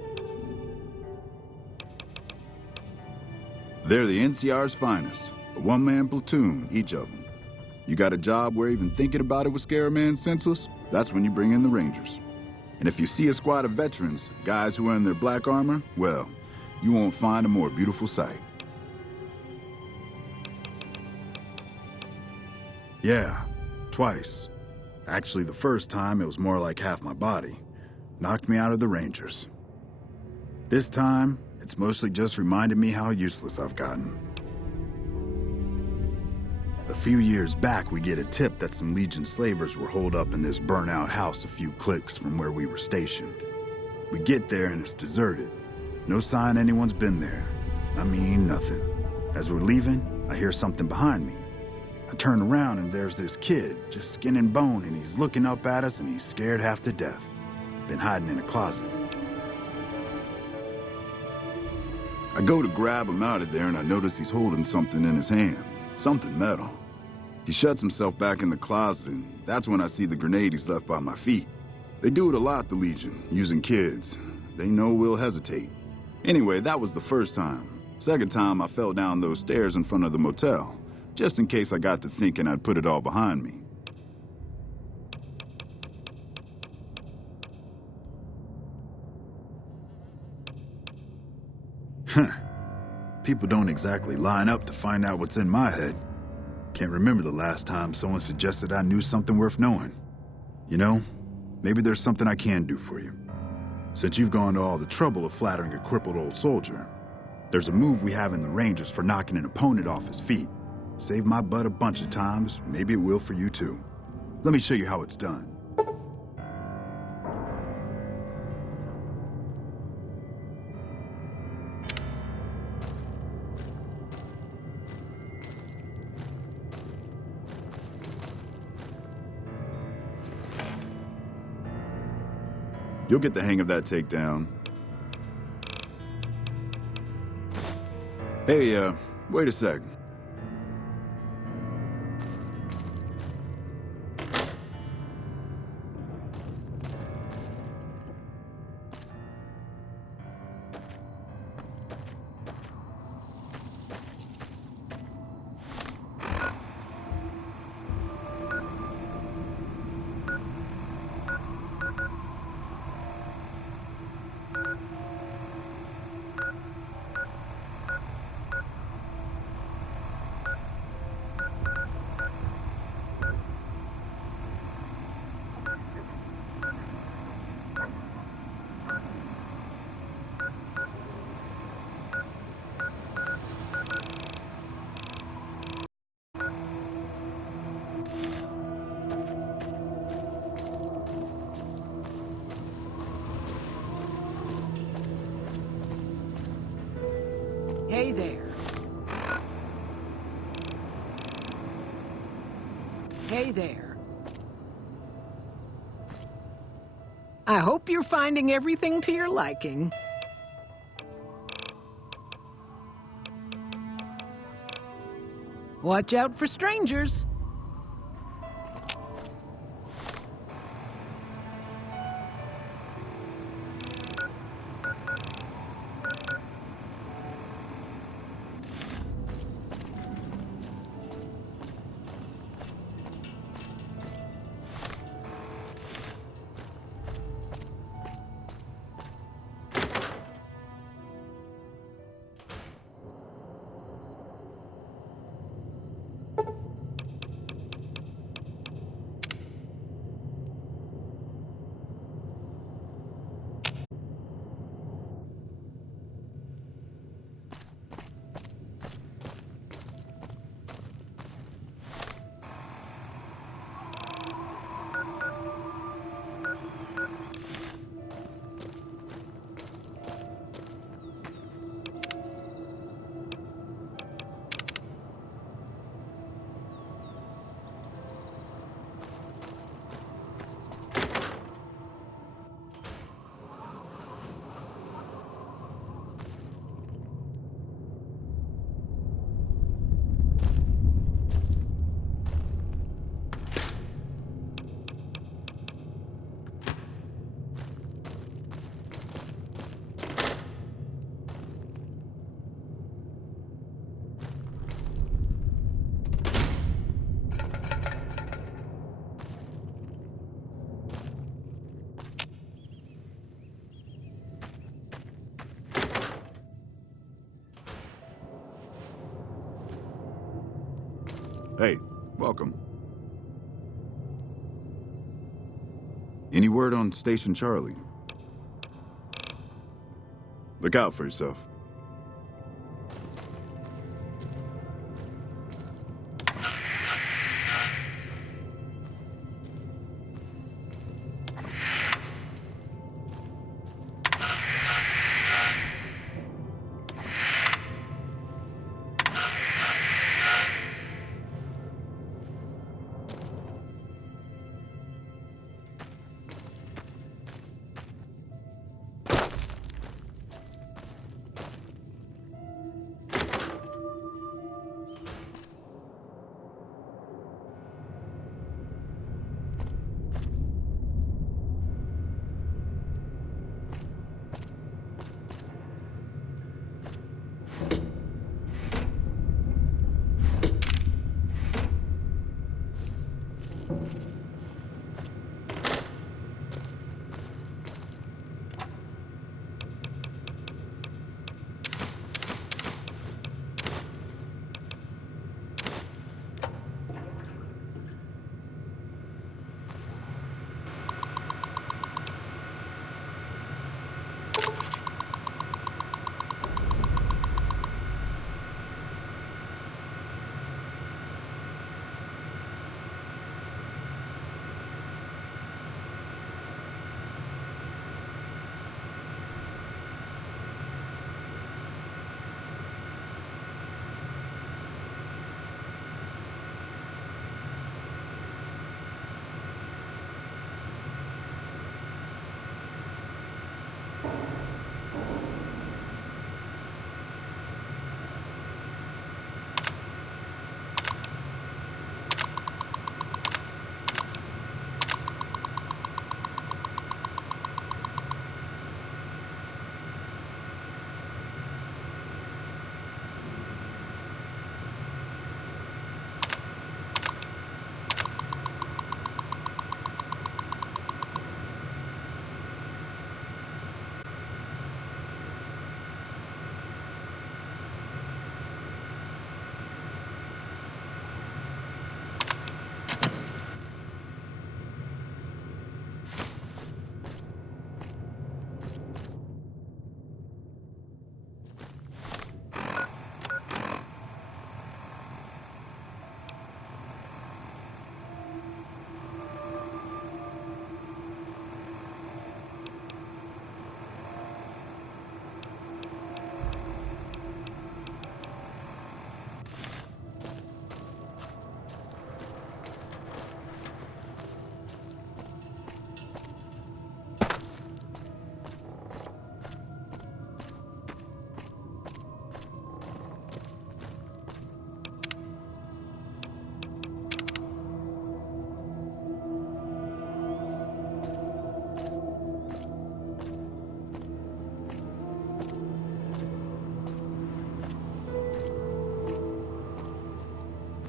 They're the NCR's finest, a one-man platoon, each of them. You got a job where even thinking about it would scare a man senseless? That's when you bring in the Rangers. And if you see a squad of veterans, guys who are in their black armor, well, you won't find a more beautiful sight. Yeah, twice. Actually, the first time, it was more like half my body. Knocked me out of the Rangers. This time, it's mostly just reminded me how useless I've gotten. A few years back, we get a tip that some Legion slavers were holed up in this burnt-out house a few clicks from where we were stationed. We get there and it's deserted. No sign anyone's been there. I mean, nothing. As we're leaving, I hear something behind me. I turn around and there's this kid, just skin and bone, and he's looking up at us and he's scared half to death. Been hiding in a closet. I go to grab him out of there and I notice he's holding something in his hand. Something metal. He shuts himself back in the closet and that's when I see the grenade he's left by my feet. They do it a lot, the Legion, using kids. They know we'll hesitate. Anyway, that was the first time. Second time, I fell down those stairs in front of the motel. Just in case I got to thinking I'd put it all behind me. People don't exactly line up to find out what's in my head. Can't remember the last time someone suggested I knew something worth knowing. You know, maybe there's something I can do for you. Since you've gone to all the trouble of flattering a crippled old soldier, there's a move we have in the Rangers for knocking an opponent off his feet. Saved my butt a bunch of times, maybe it will for you too. Let me show you how it's done. You'll get the hang of that takedown. Hey, wait a sec. Hey there. Hey there. I hope you're finding everything to your liking. Watch out for strangers. Hey, welcome. Any word on Station Charlie? Look out for yourself.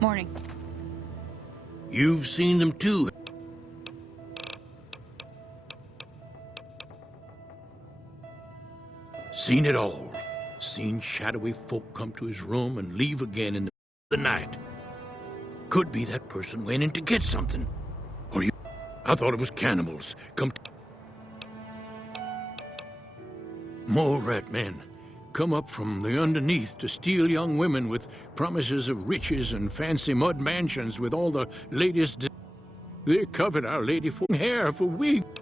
Morning. You've seen them too. Seen it all. Seen shadowy folk come to his room and leave again in the night. Could be that person went in to get something. Or you... I thought it was cannibals. More rat men. Come up from the underneath to steal young women with promises of riches and fancy mud mansions with all the latest... They covered Our Lady for hair for weeks.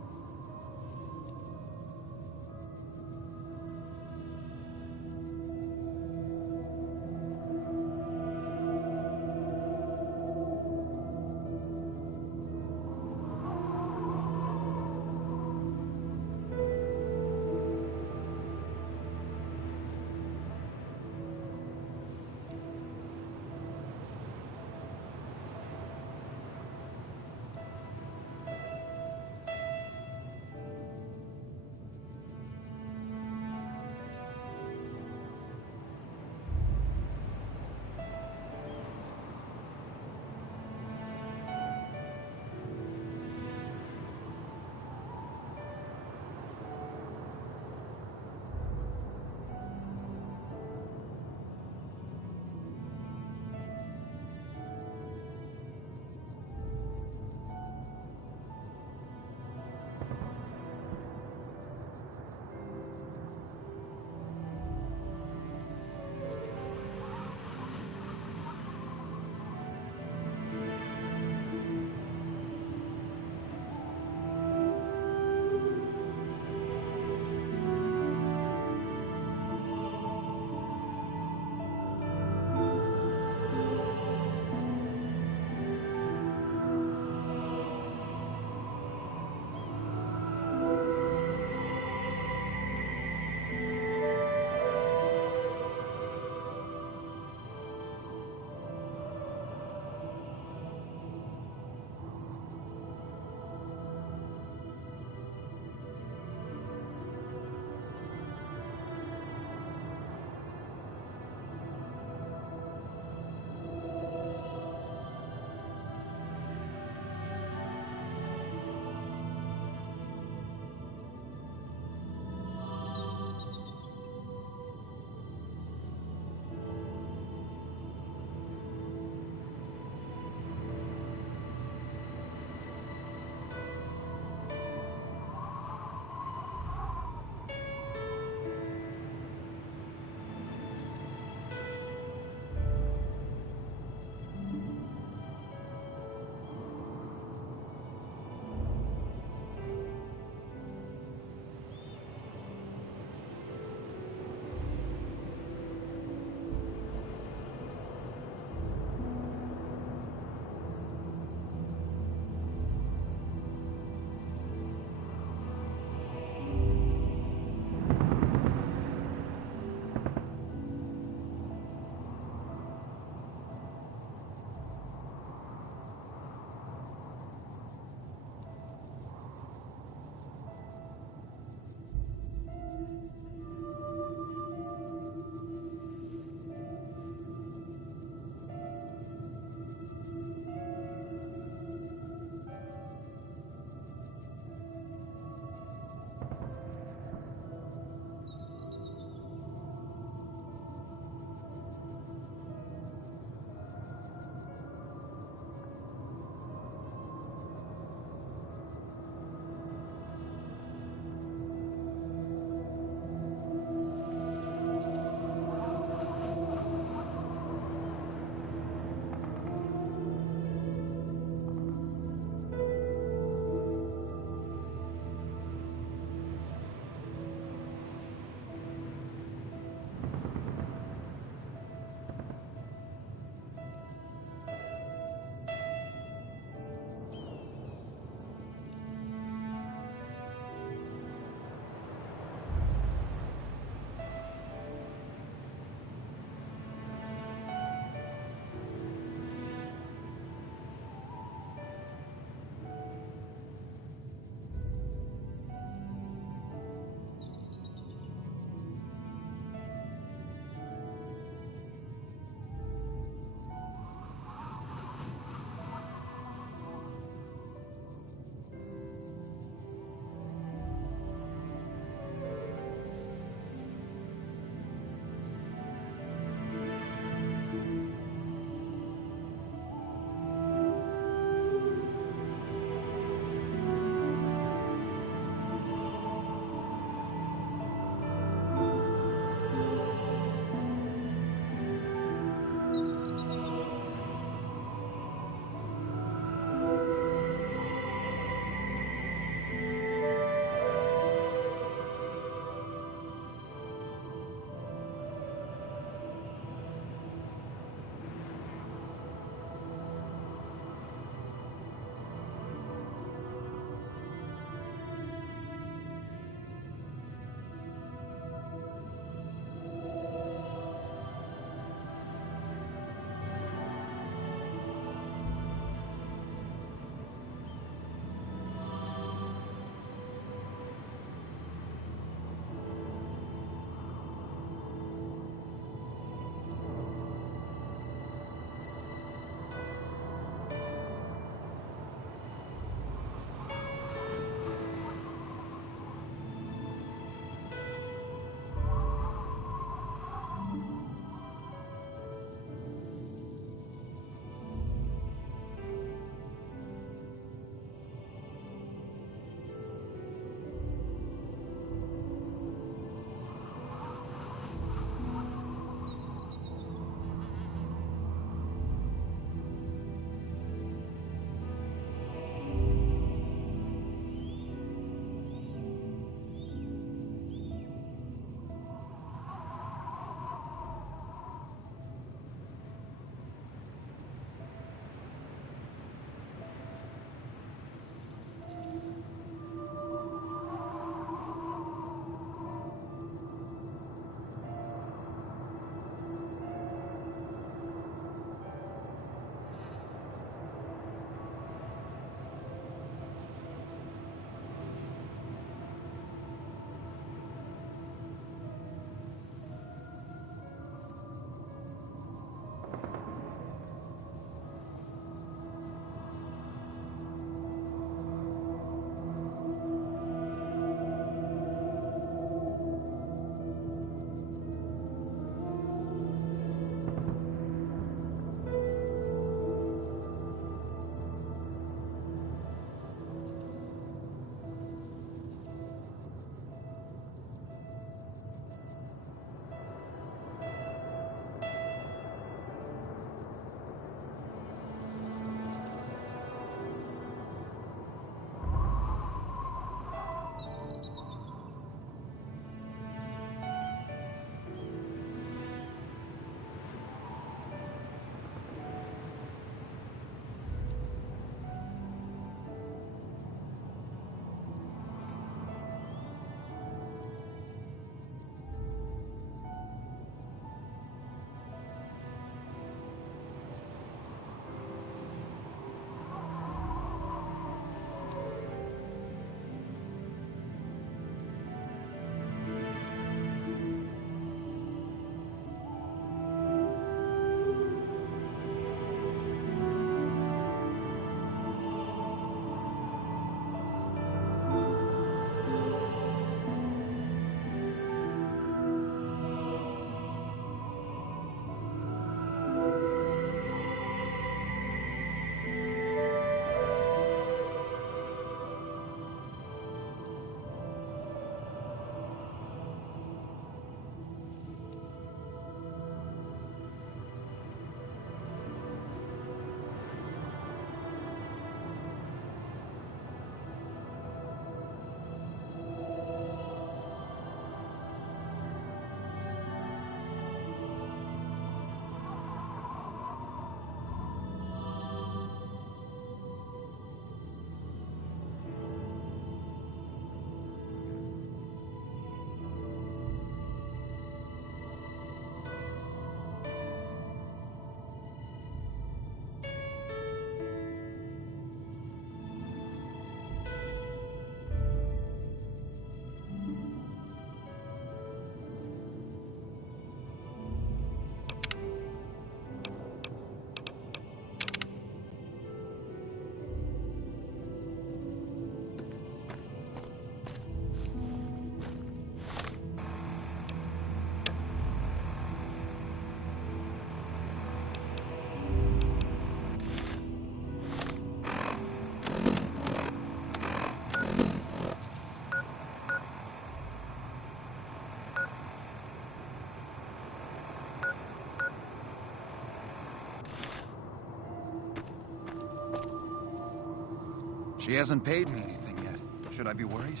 She hasn't paid me anything yet. Should I be worried?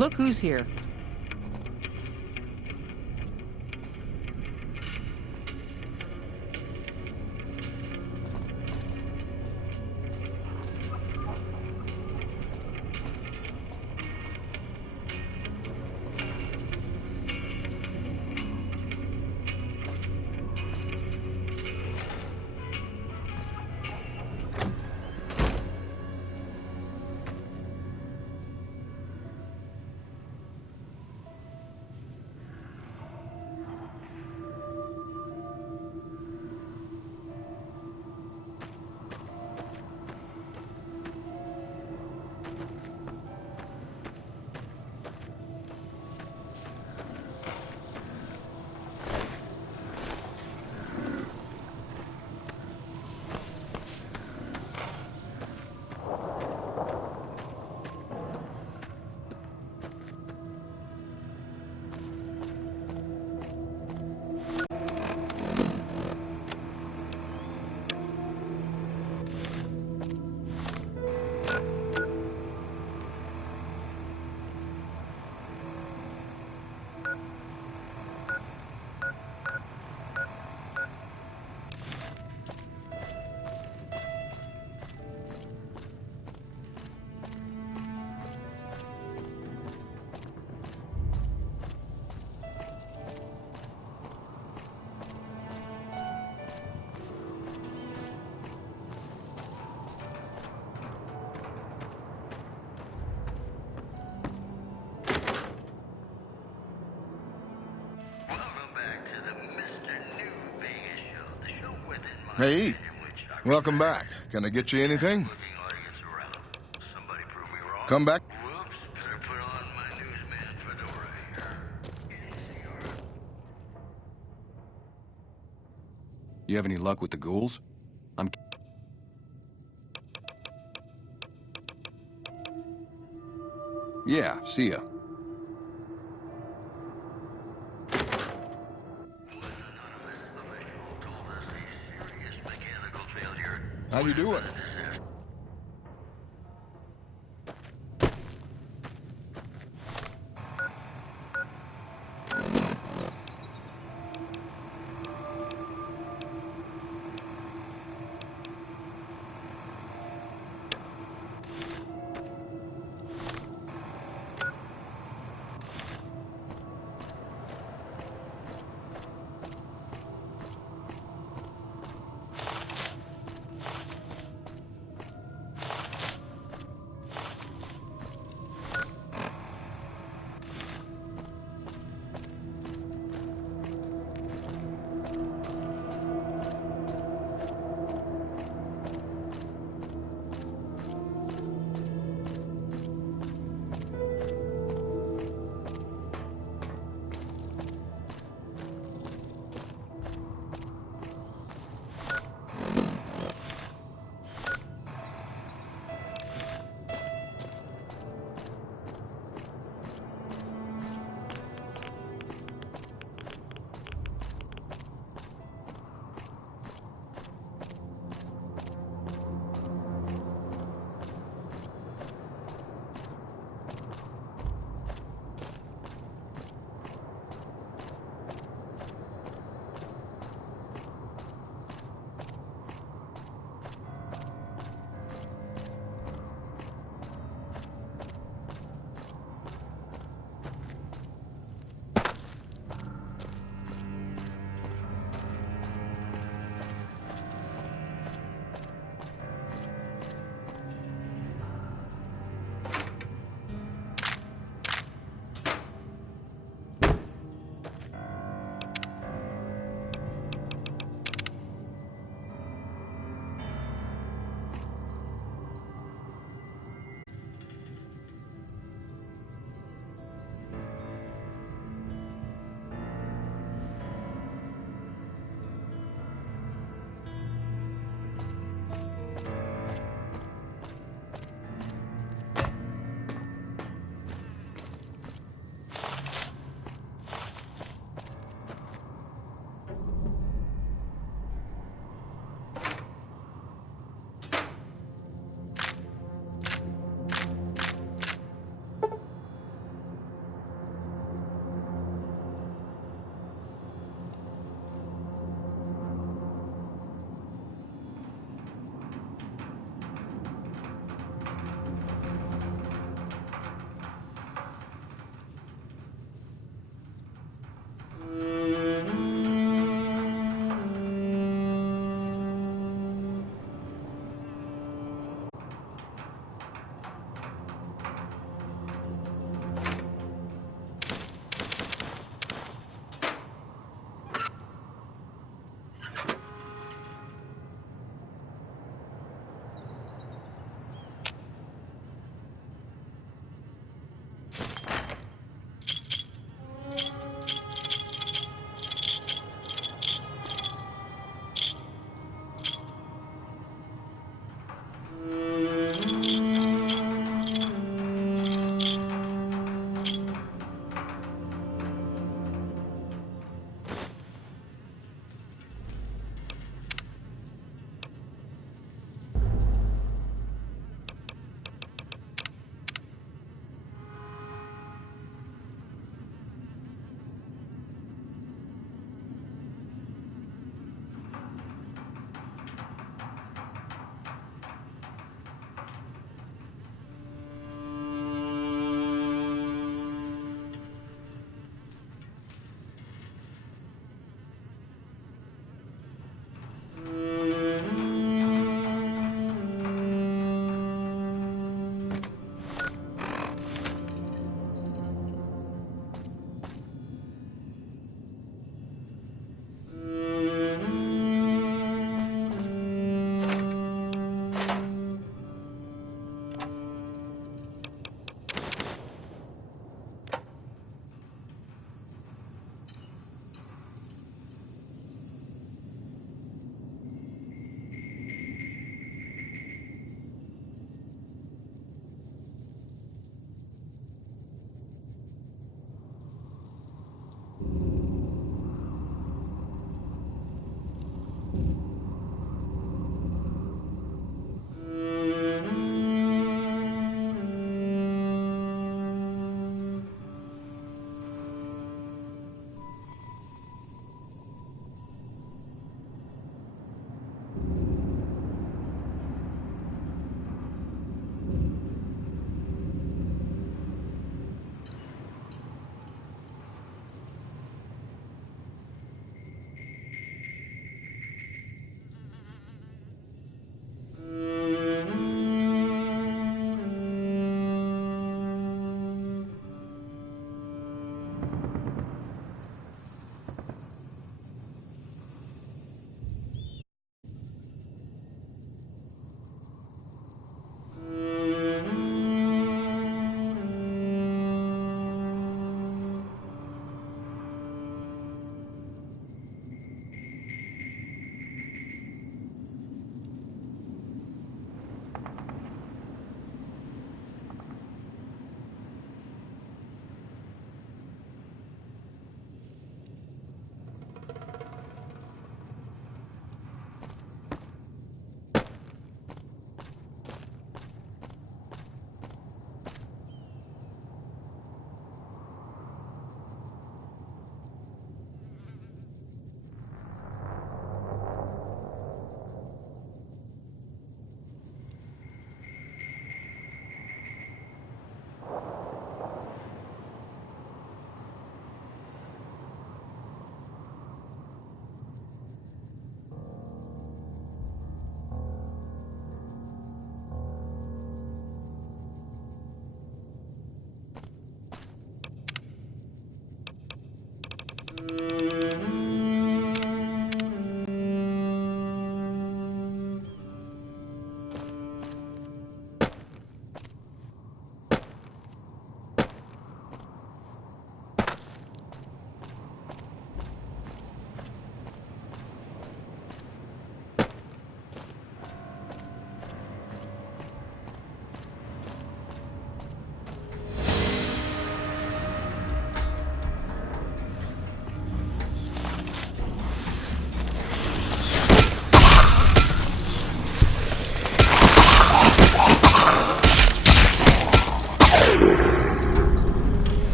Look who's here. Hey, welcome back. Can I get you anything? Come back. You have any luck with the ghouls? Yeah, see ya. How you doing?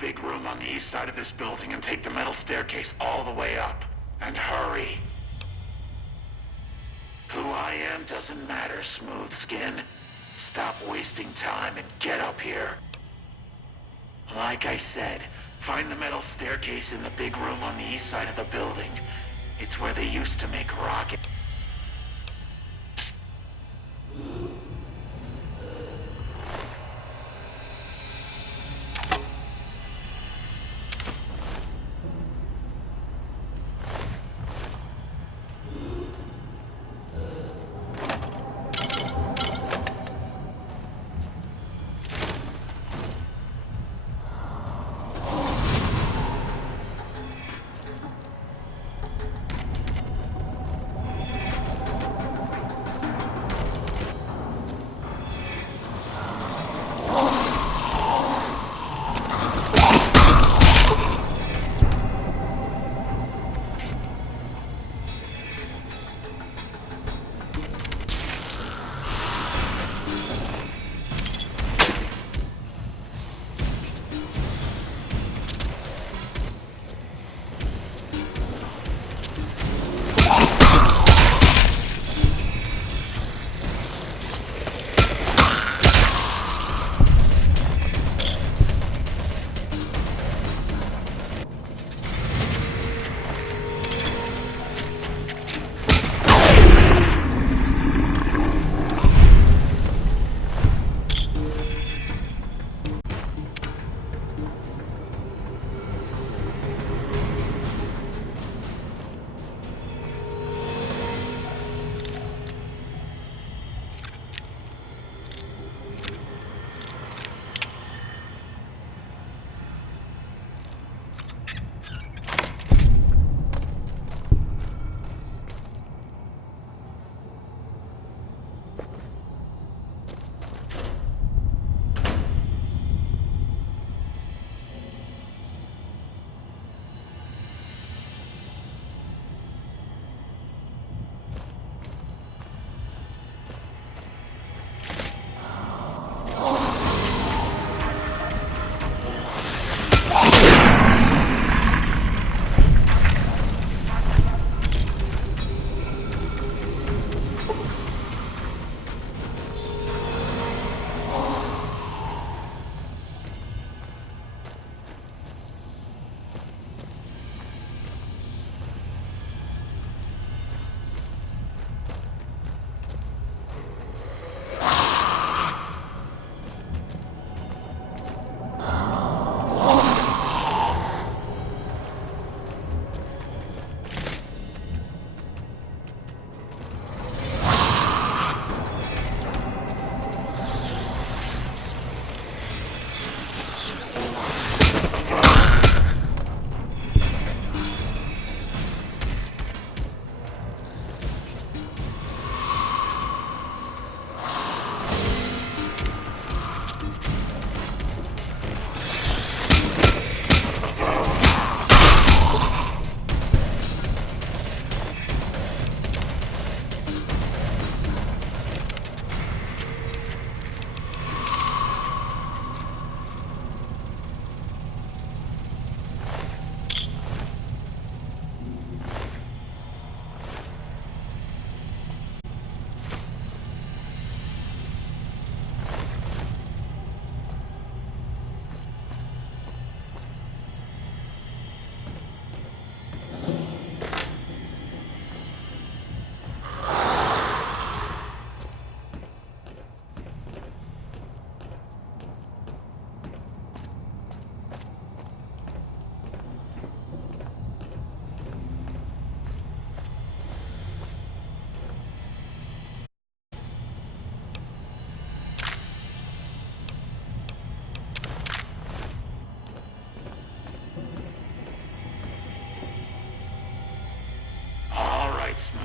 big room on the east side of this building and take the metal staircase all the way up. And hurry. Who I am doesn't matter, Smooth Skin. Stop wasting time and get up here. Like I said, find the metal staircase in the big room on the east side of the building. It's where they used to make rockets.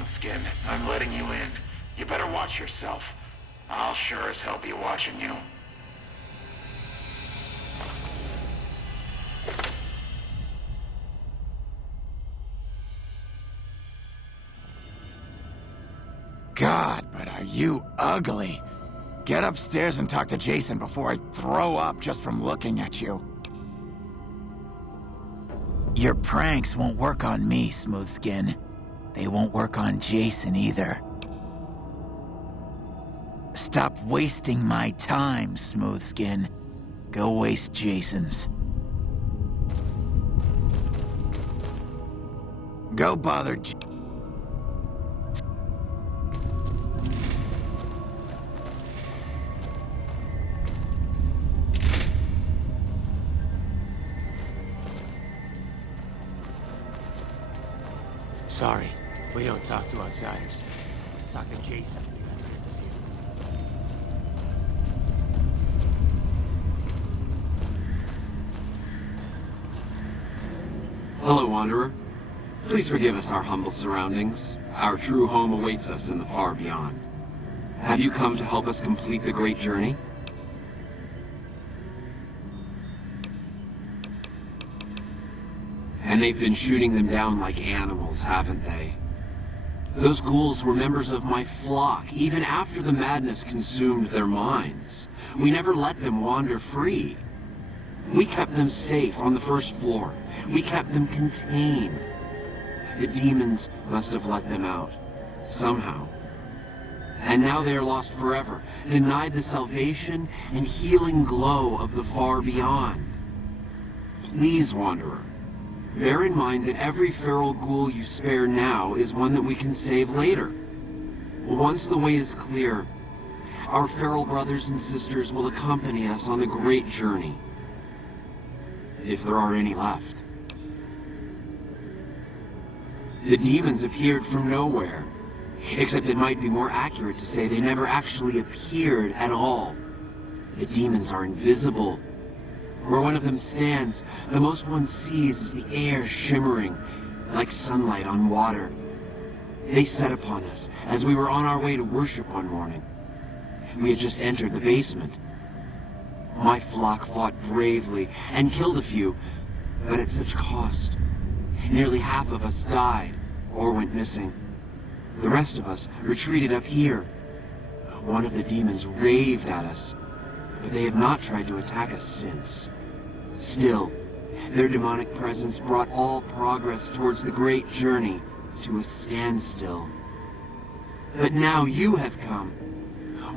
Skin, I'm letting you in. You better watch yourself. I'll sure as hell be watching you. God, but are you ugly. Get upstairs and talk to Jason before I throw up just from looking at you. Your pranks won't work on me, Smoothskin. They won't work on Jason either. Stop wasting my time, Smoothskin. Go waste Jason's. Go bother Sorry, we don't talk to outsiders. Talk to Jason. Nice to see you. Hello, Wanderer. Please forgive us our humble surroundings. Our true home awaits us in the far beyond. Have you come to help us complete the great journey? And they've been shooting them down like animals, haven't they? Those ghouls were members of my flock, even after the madness consumed their minds. We never let them wander free. We kept them safe on the first floor. We kept them contained. The demons must have let them out, somehow. And now they are lost forever, denied the salvation and healing glow of the far beyond. Please, Wanderer, bear in mind that every feral ghoul you spare now is one that we can save later. Once the way is clear, our feral brothers and sisters will accompany us on the great journey. If there are any left. The demons appeared from nowhere, except it might be more accurate to say they never actually appeared at all. The demons are invisible. Where one of them stands, the most one sees is the air shimmering, like sunlight on water. They set upon us as we were on our way to worship one morning. We had just entered the basement. My flock fought bravely and killed a few, but at such cost. Nearly half of us died or went missing. The rest of us retreated up here. One of the demons raved at us, but they have not tried to attack us since. Still, their demonic presence brought all progress towards the great journey to a standstill. But now you have come.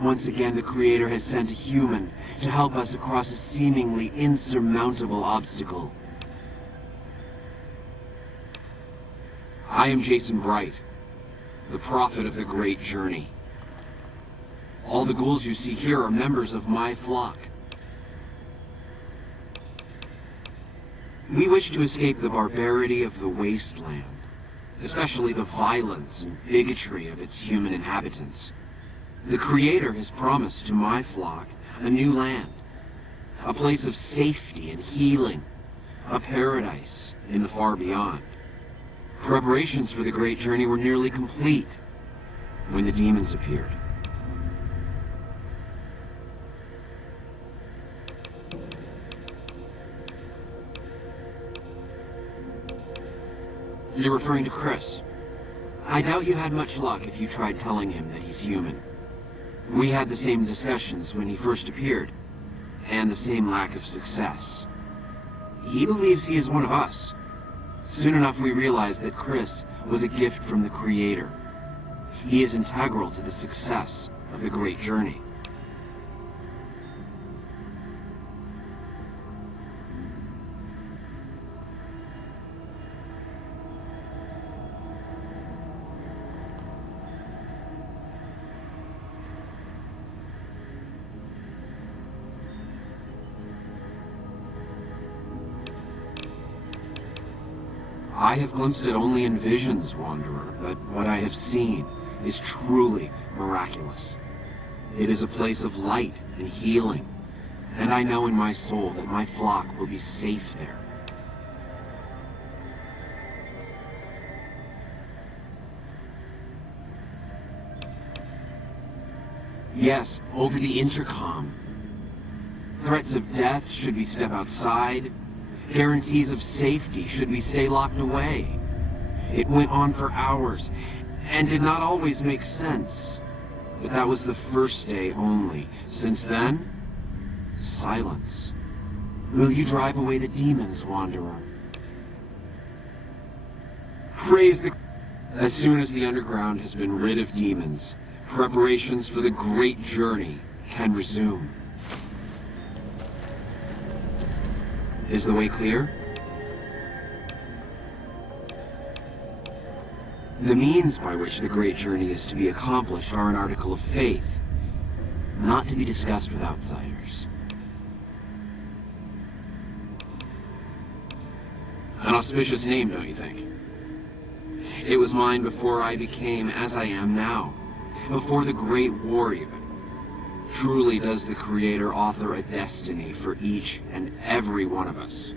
Once again, the Creator has sent a human to help us across a seemingly insurmountable obstacle. I am Jason Bright, the prophet of the great journey. All the ghouls you see here are members of my flock. We wish to escape the barbarity of the wasteland, especially the violence and bigotry of its human inhabitants. The Creator has promised to my flock a new land, a place of safety and healing, a paradise in the far beyond. Preparations for the great journey were nearly complete when the demons appeared. You're referring to Chris. I doubt you had much luck if you tried telling him that he's human. We had the same discussions when he first appeared, and the same lack of success. He believes he is one of us. Soon enough we realized that Chris was a gift from the Creator. He is integral to the success of the great journey. I have glimpsed it only in visions, Wanderer, but what I have seen is truly miraculous. It is a place of light and healing, and I know in my soul that my flock will be safe there. Yes, over the intercom. Threats of death should we step outside. Guarantees of safety should we stay locked away. It went on for hours, and did not always make sense. But that was the first day only. Since then, silence. Will you drive away the demons, Wanderer? Praise the... As soon as the underground has been rid of demons, preparations for the great journey can resume. Is the way clear? The means by which the great journey is to be accomplished are an article of faith, not to be discussed with outsiders. An auspicious name, don't you think? It was mine before I became as I am now, before the Great War even. Truly does the Creator author a destiny for each and every one of us.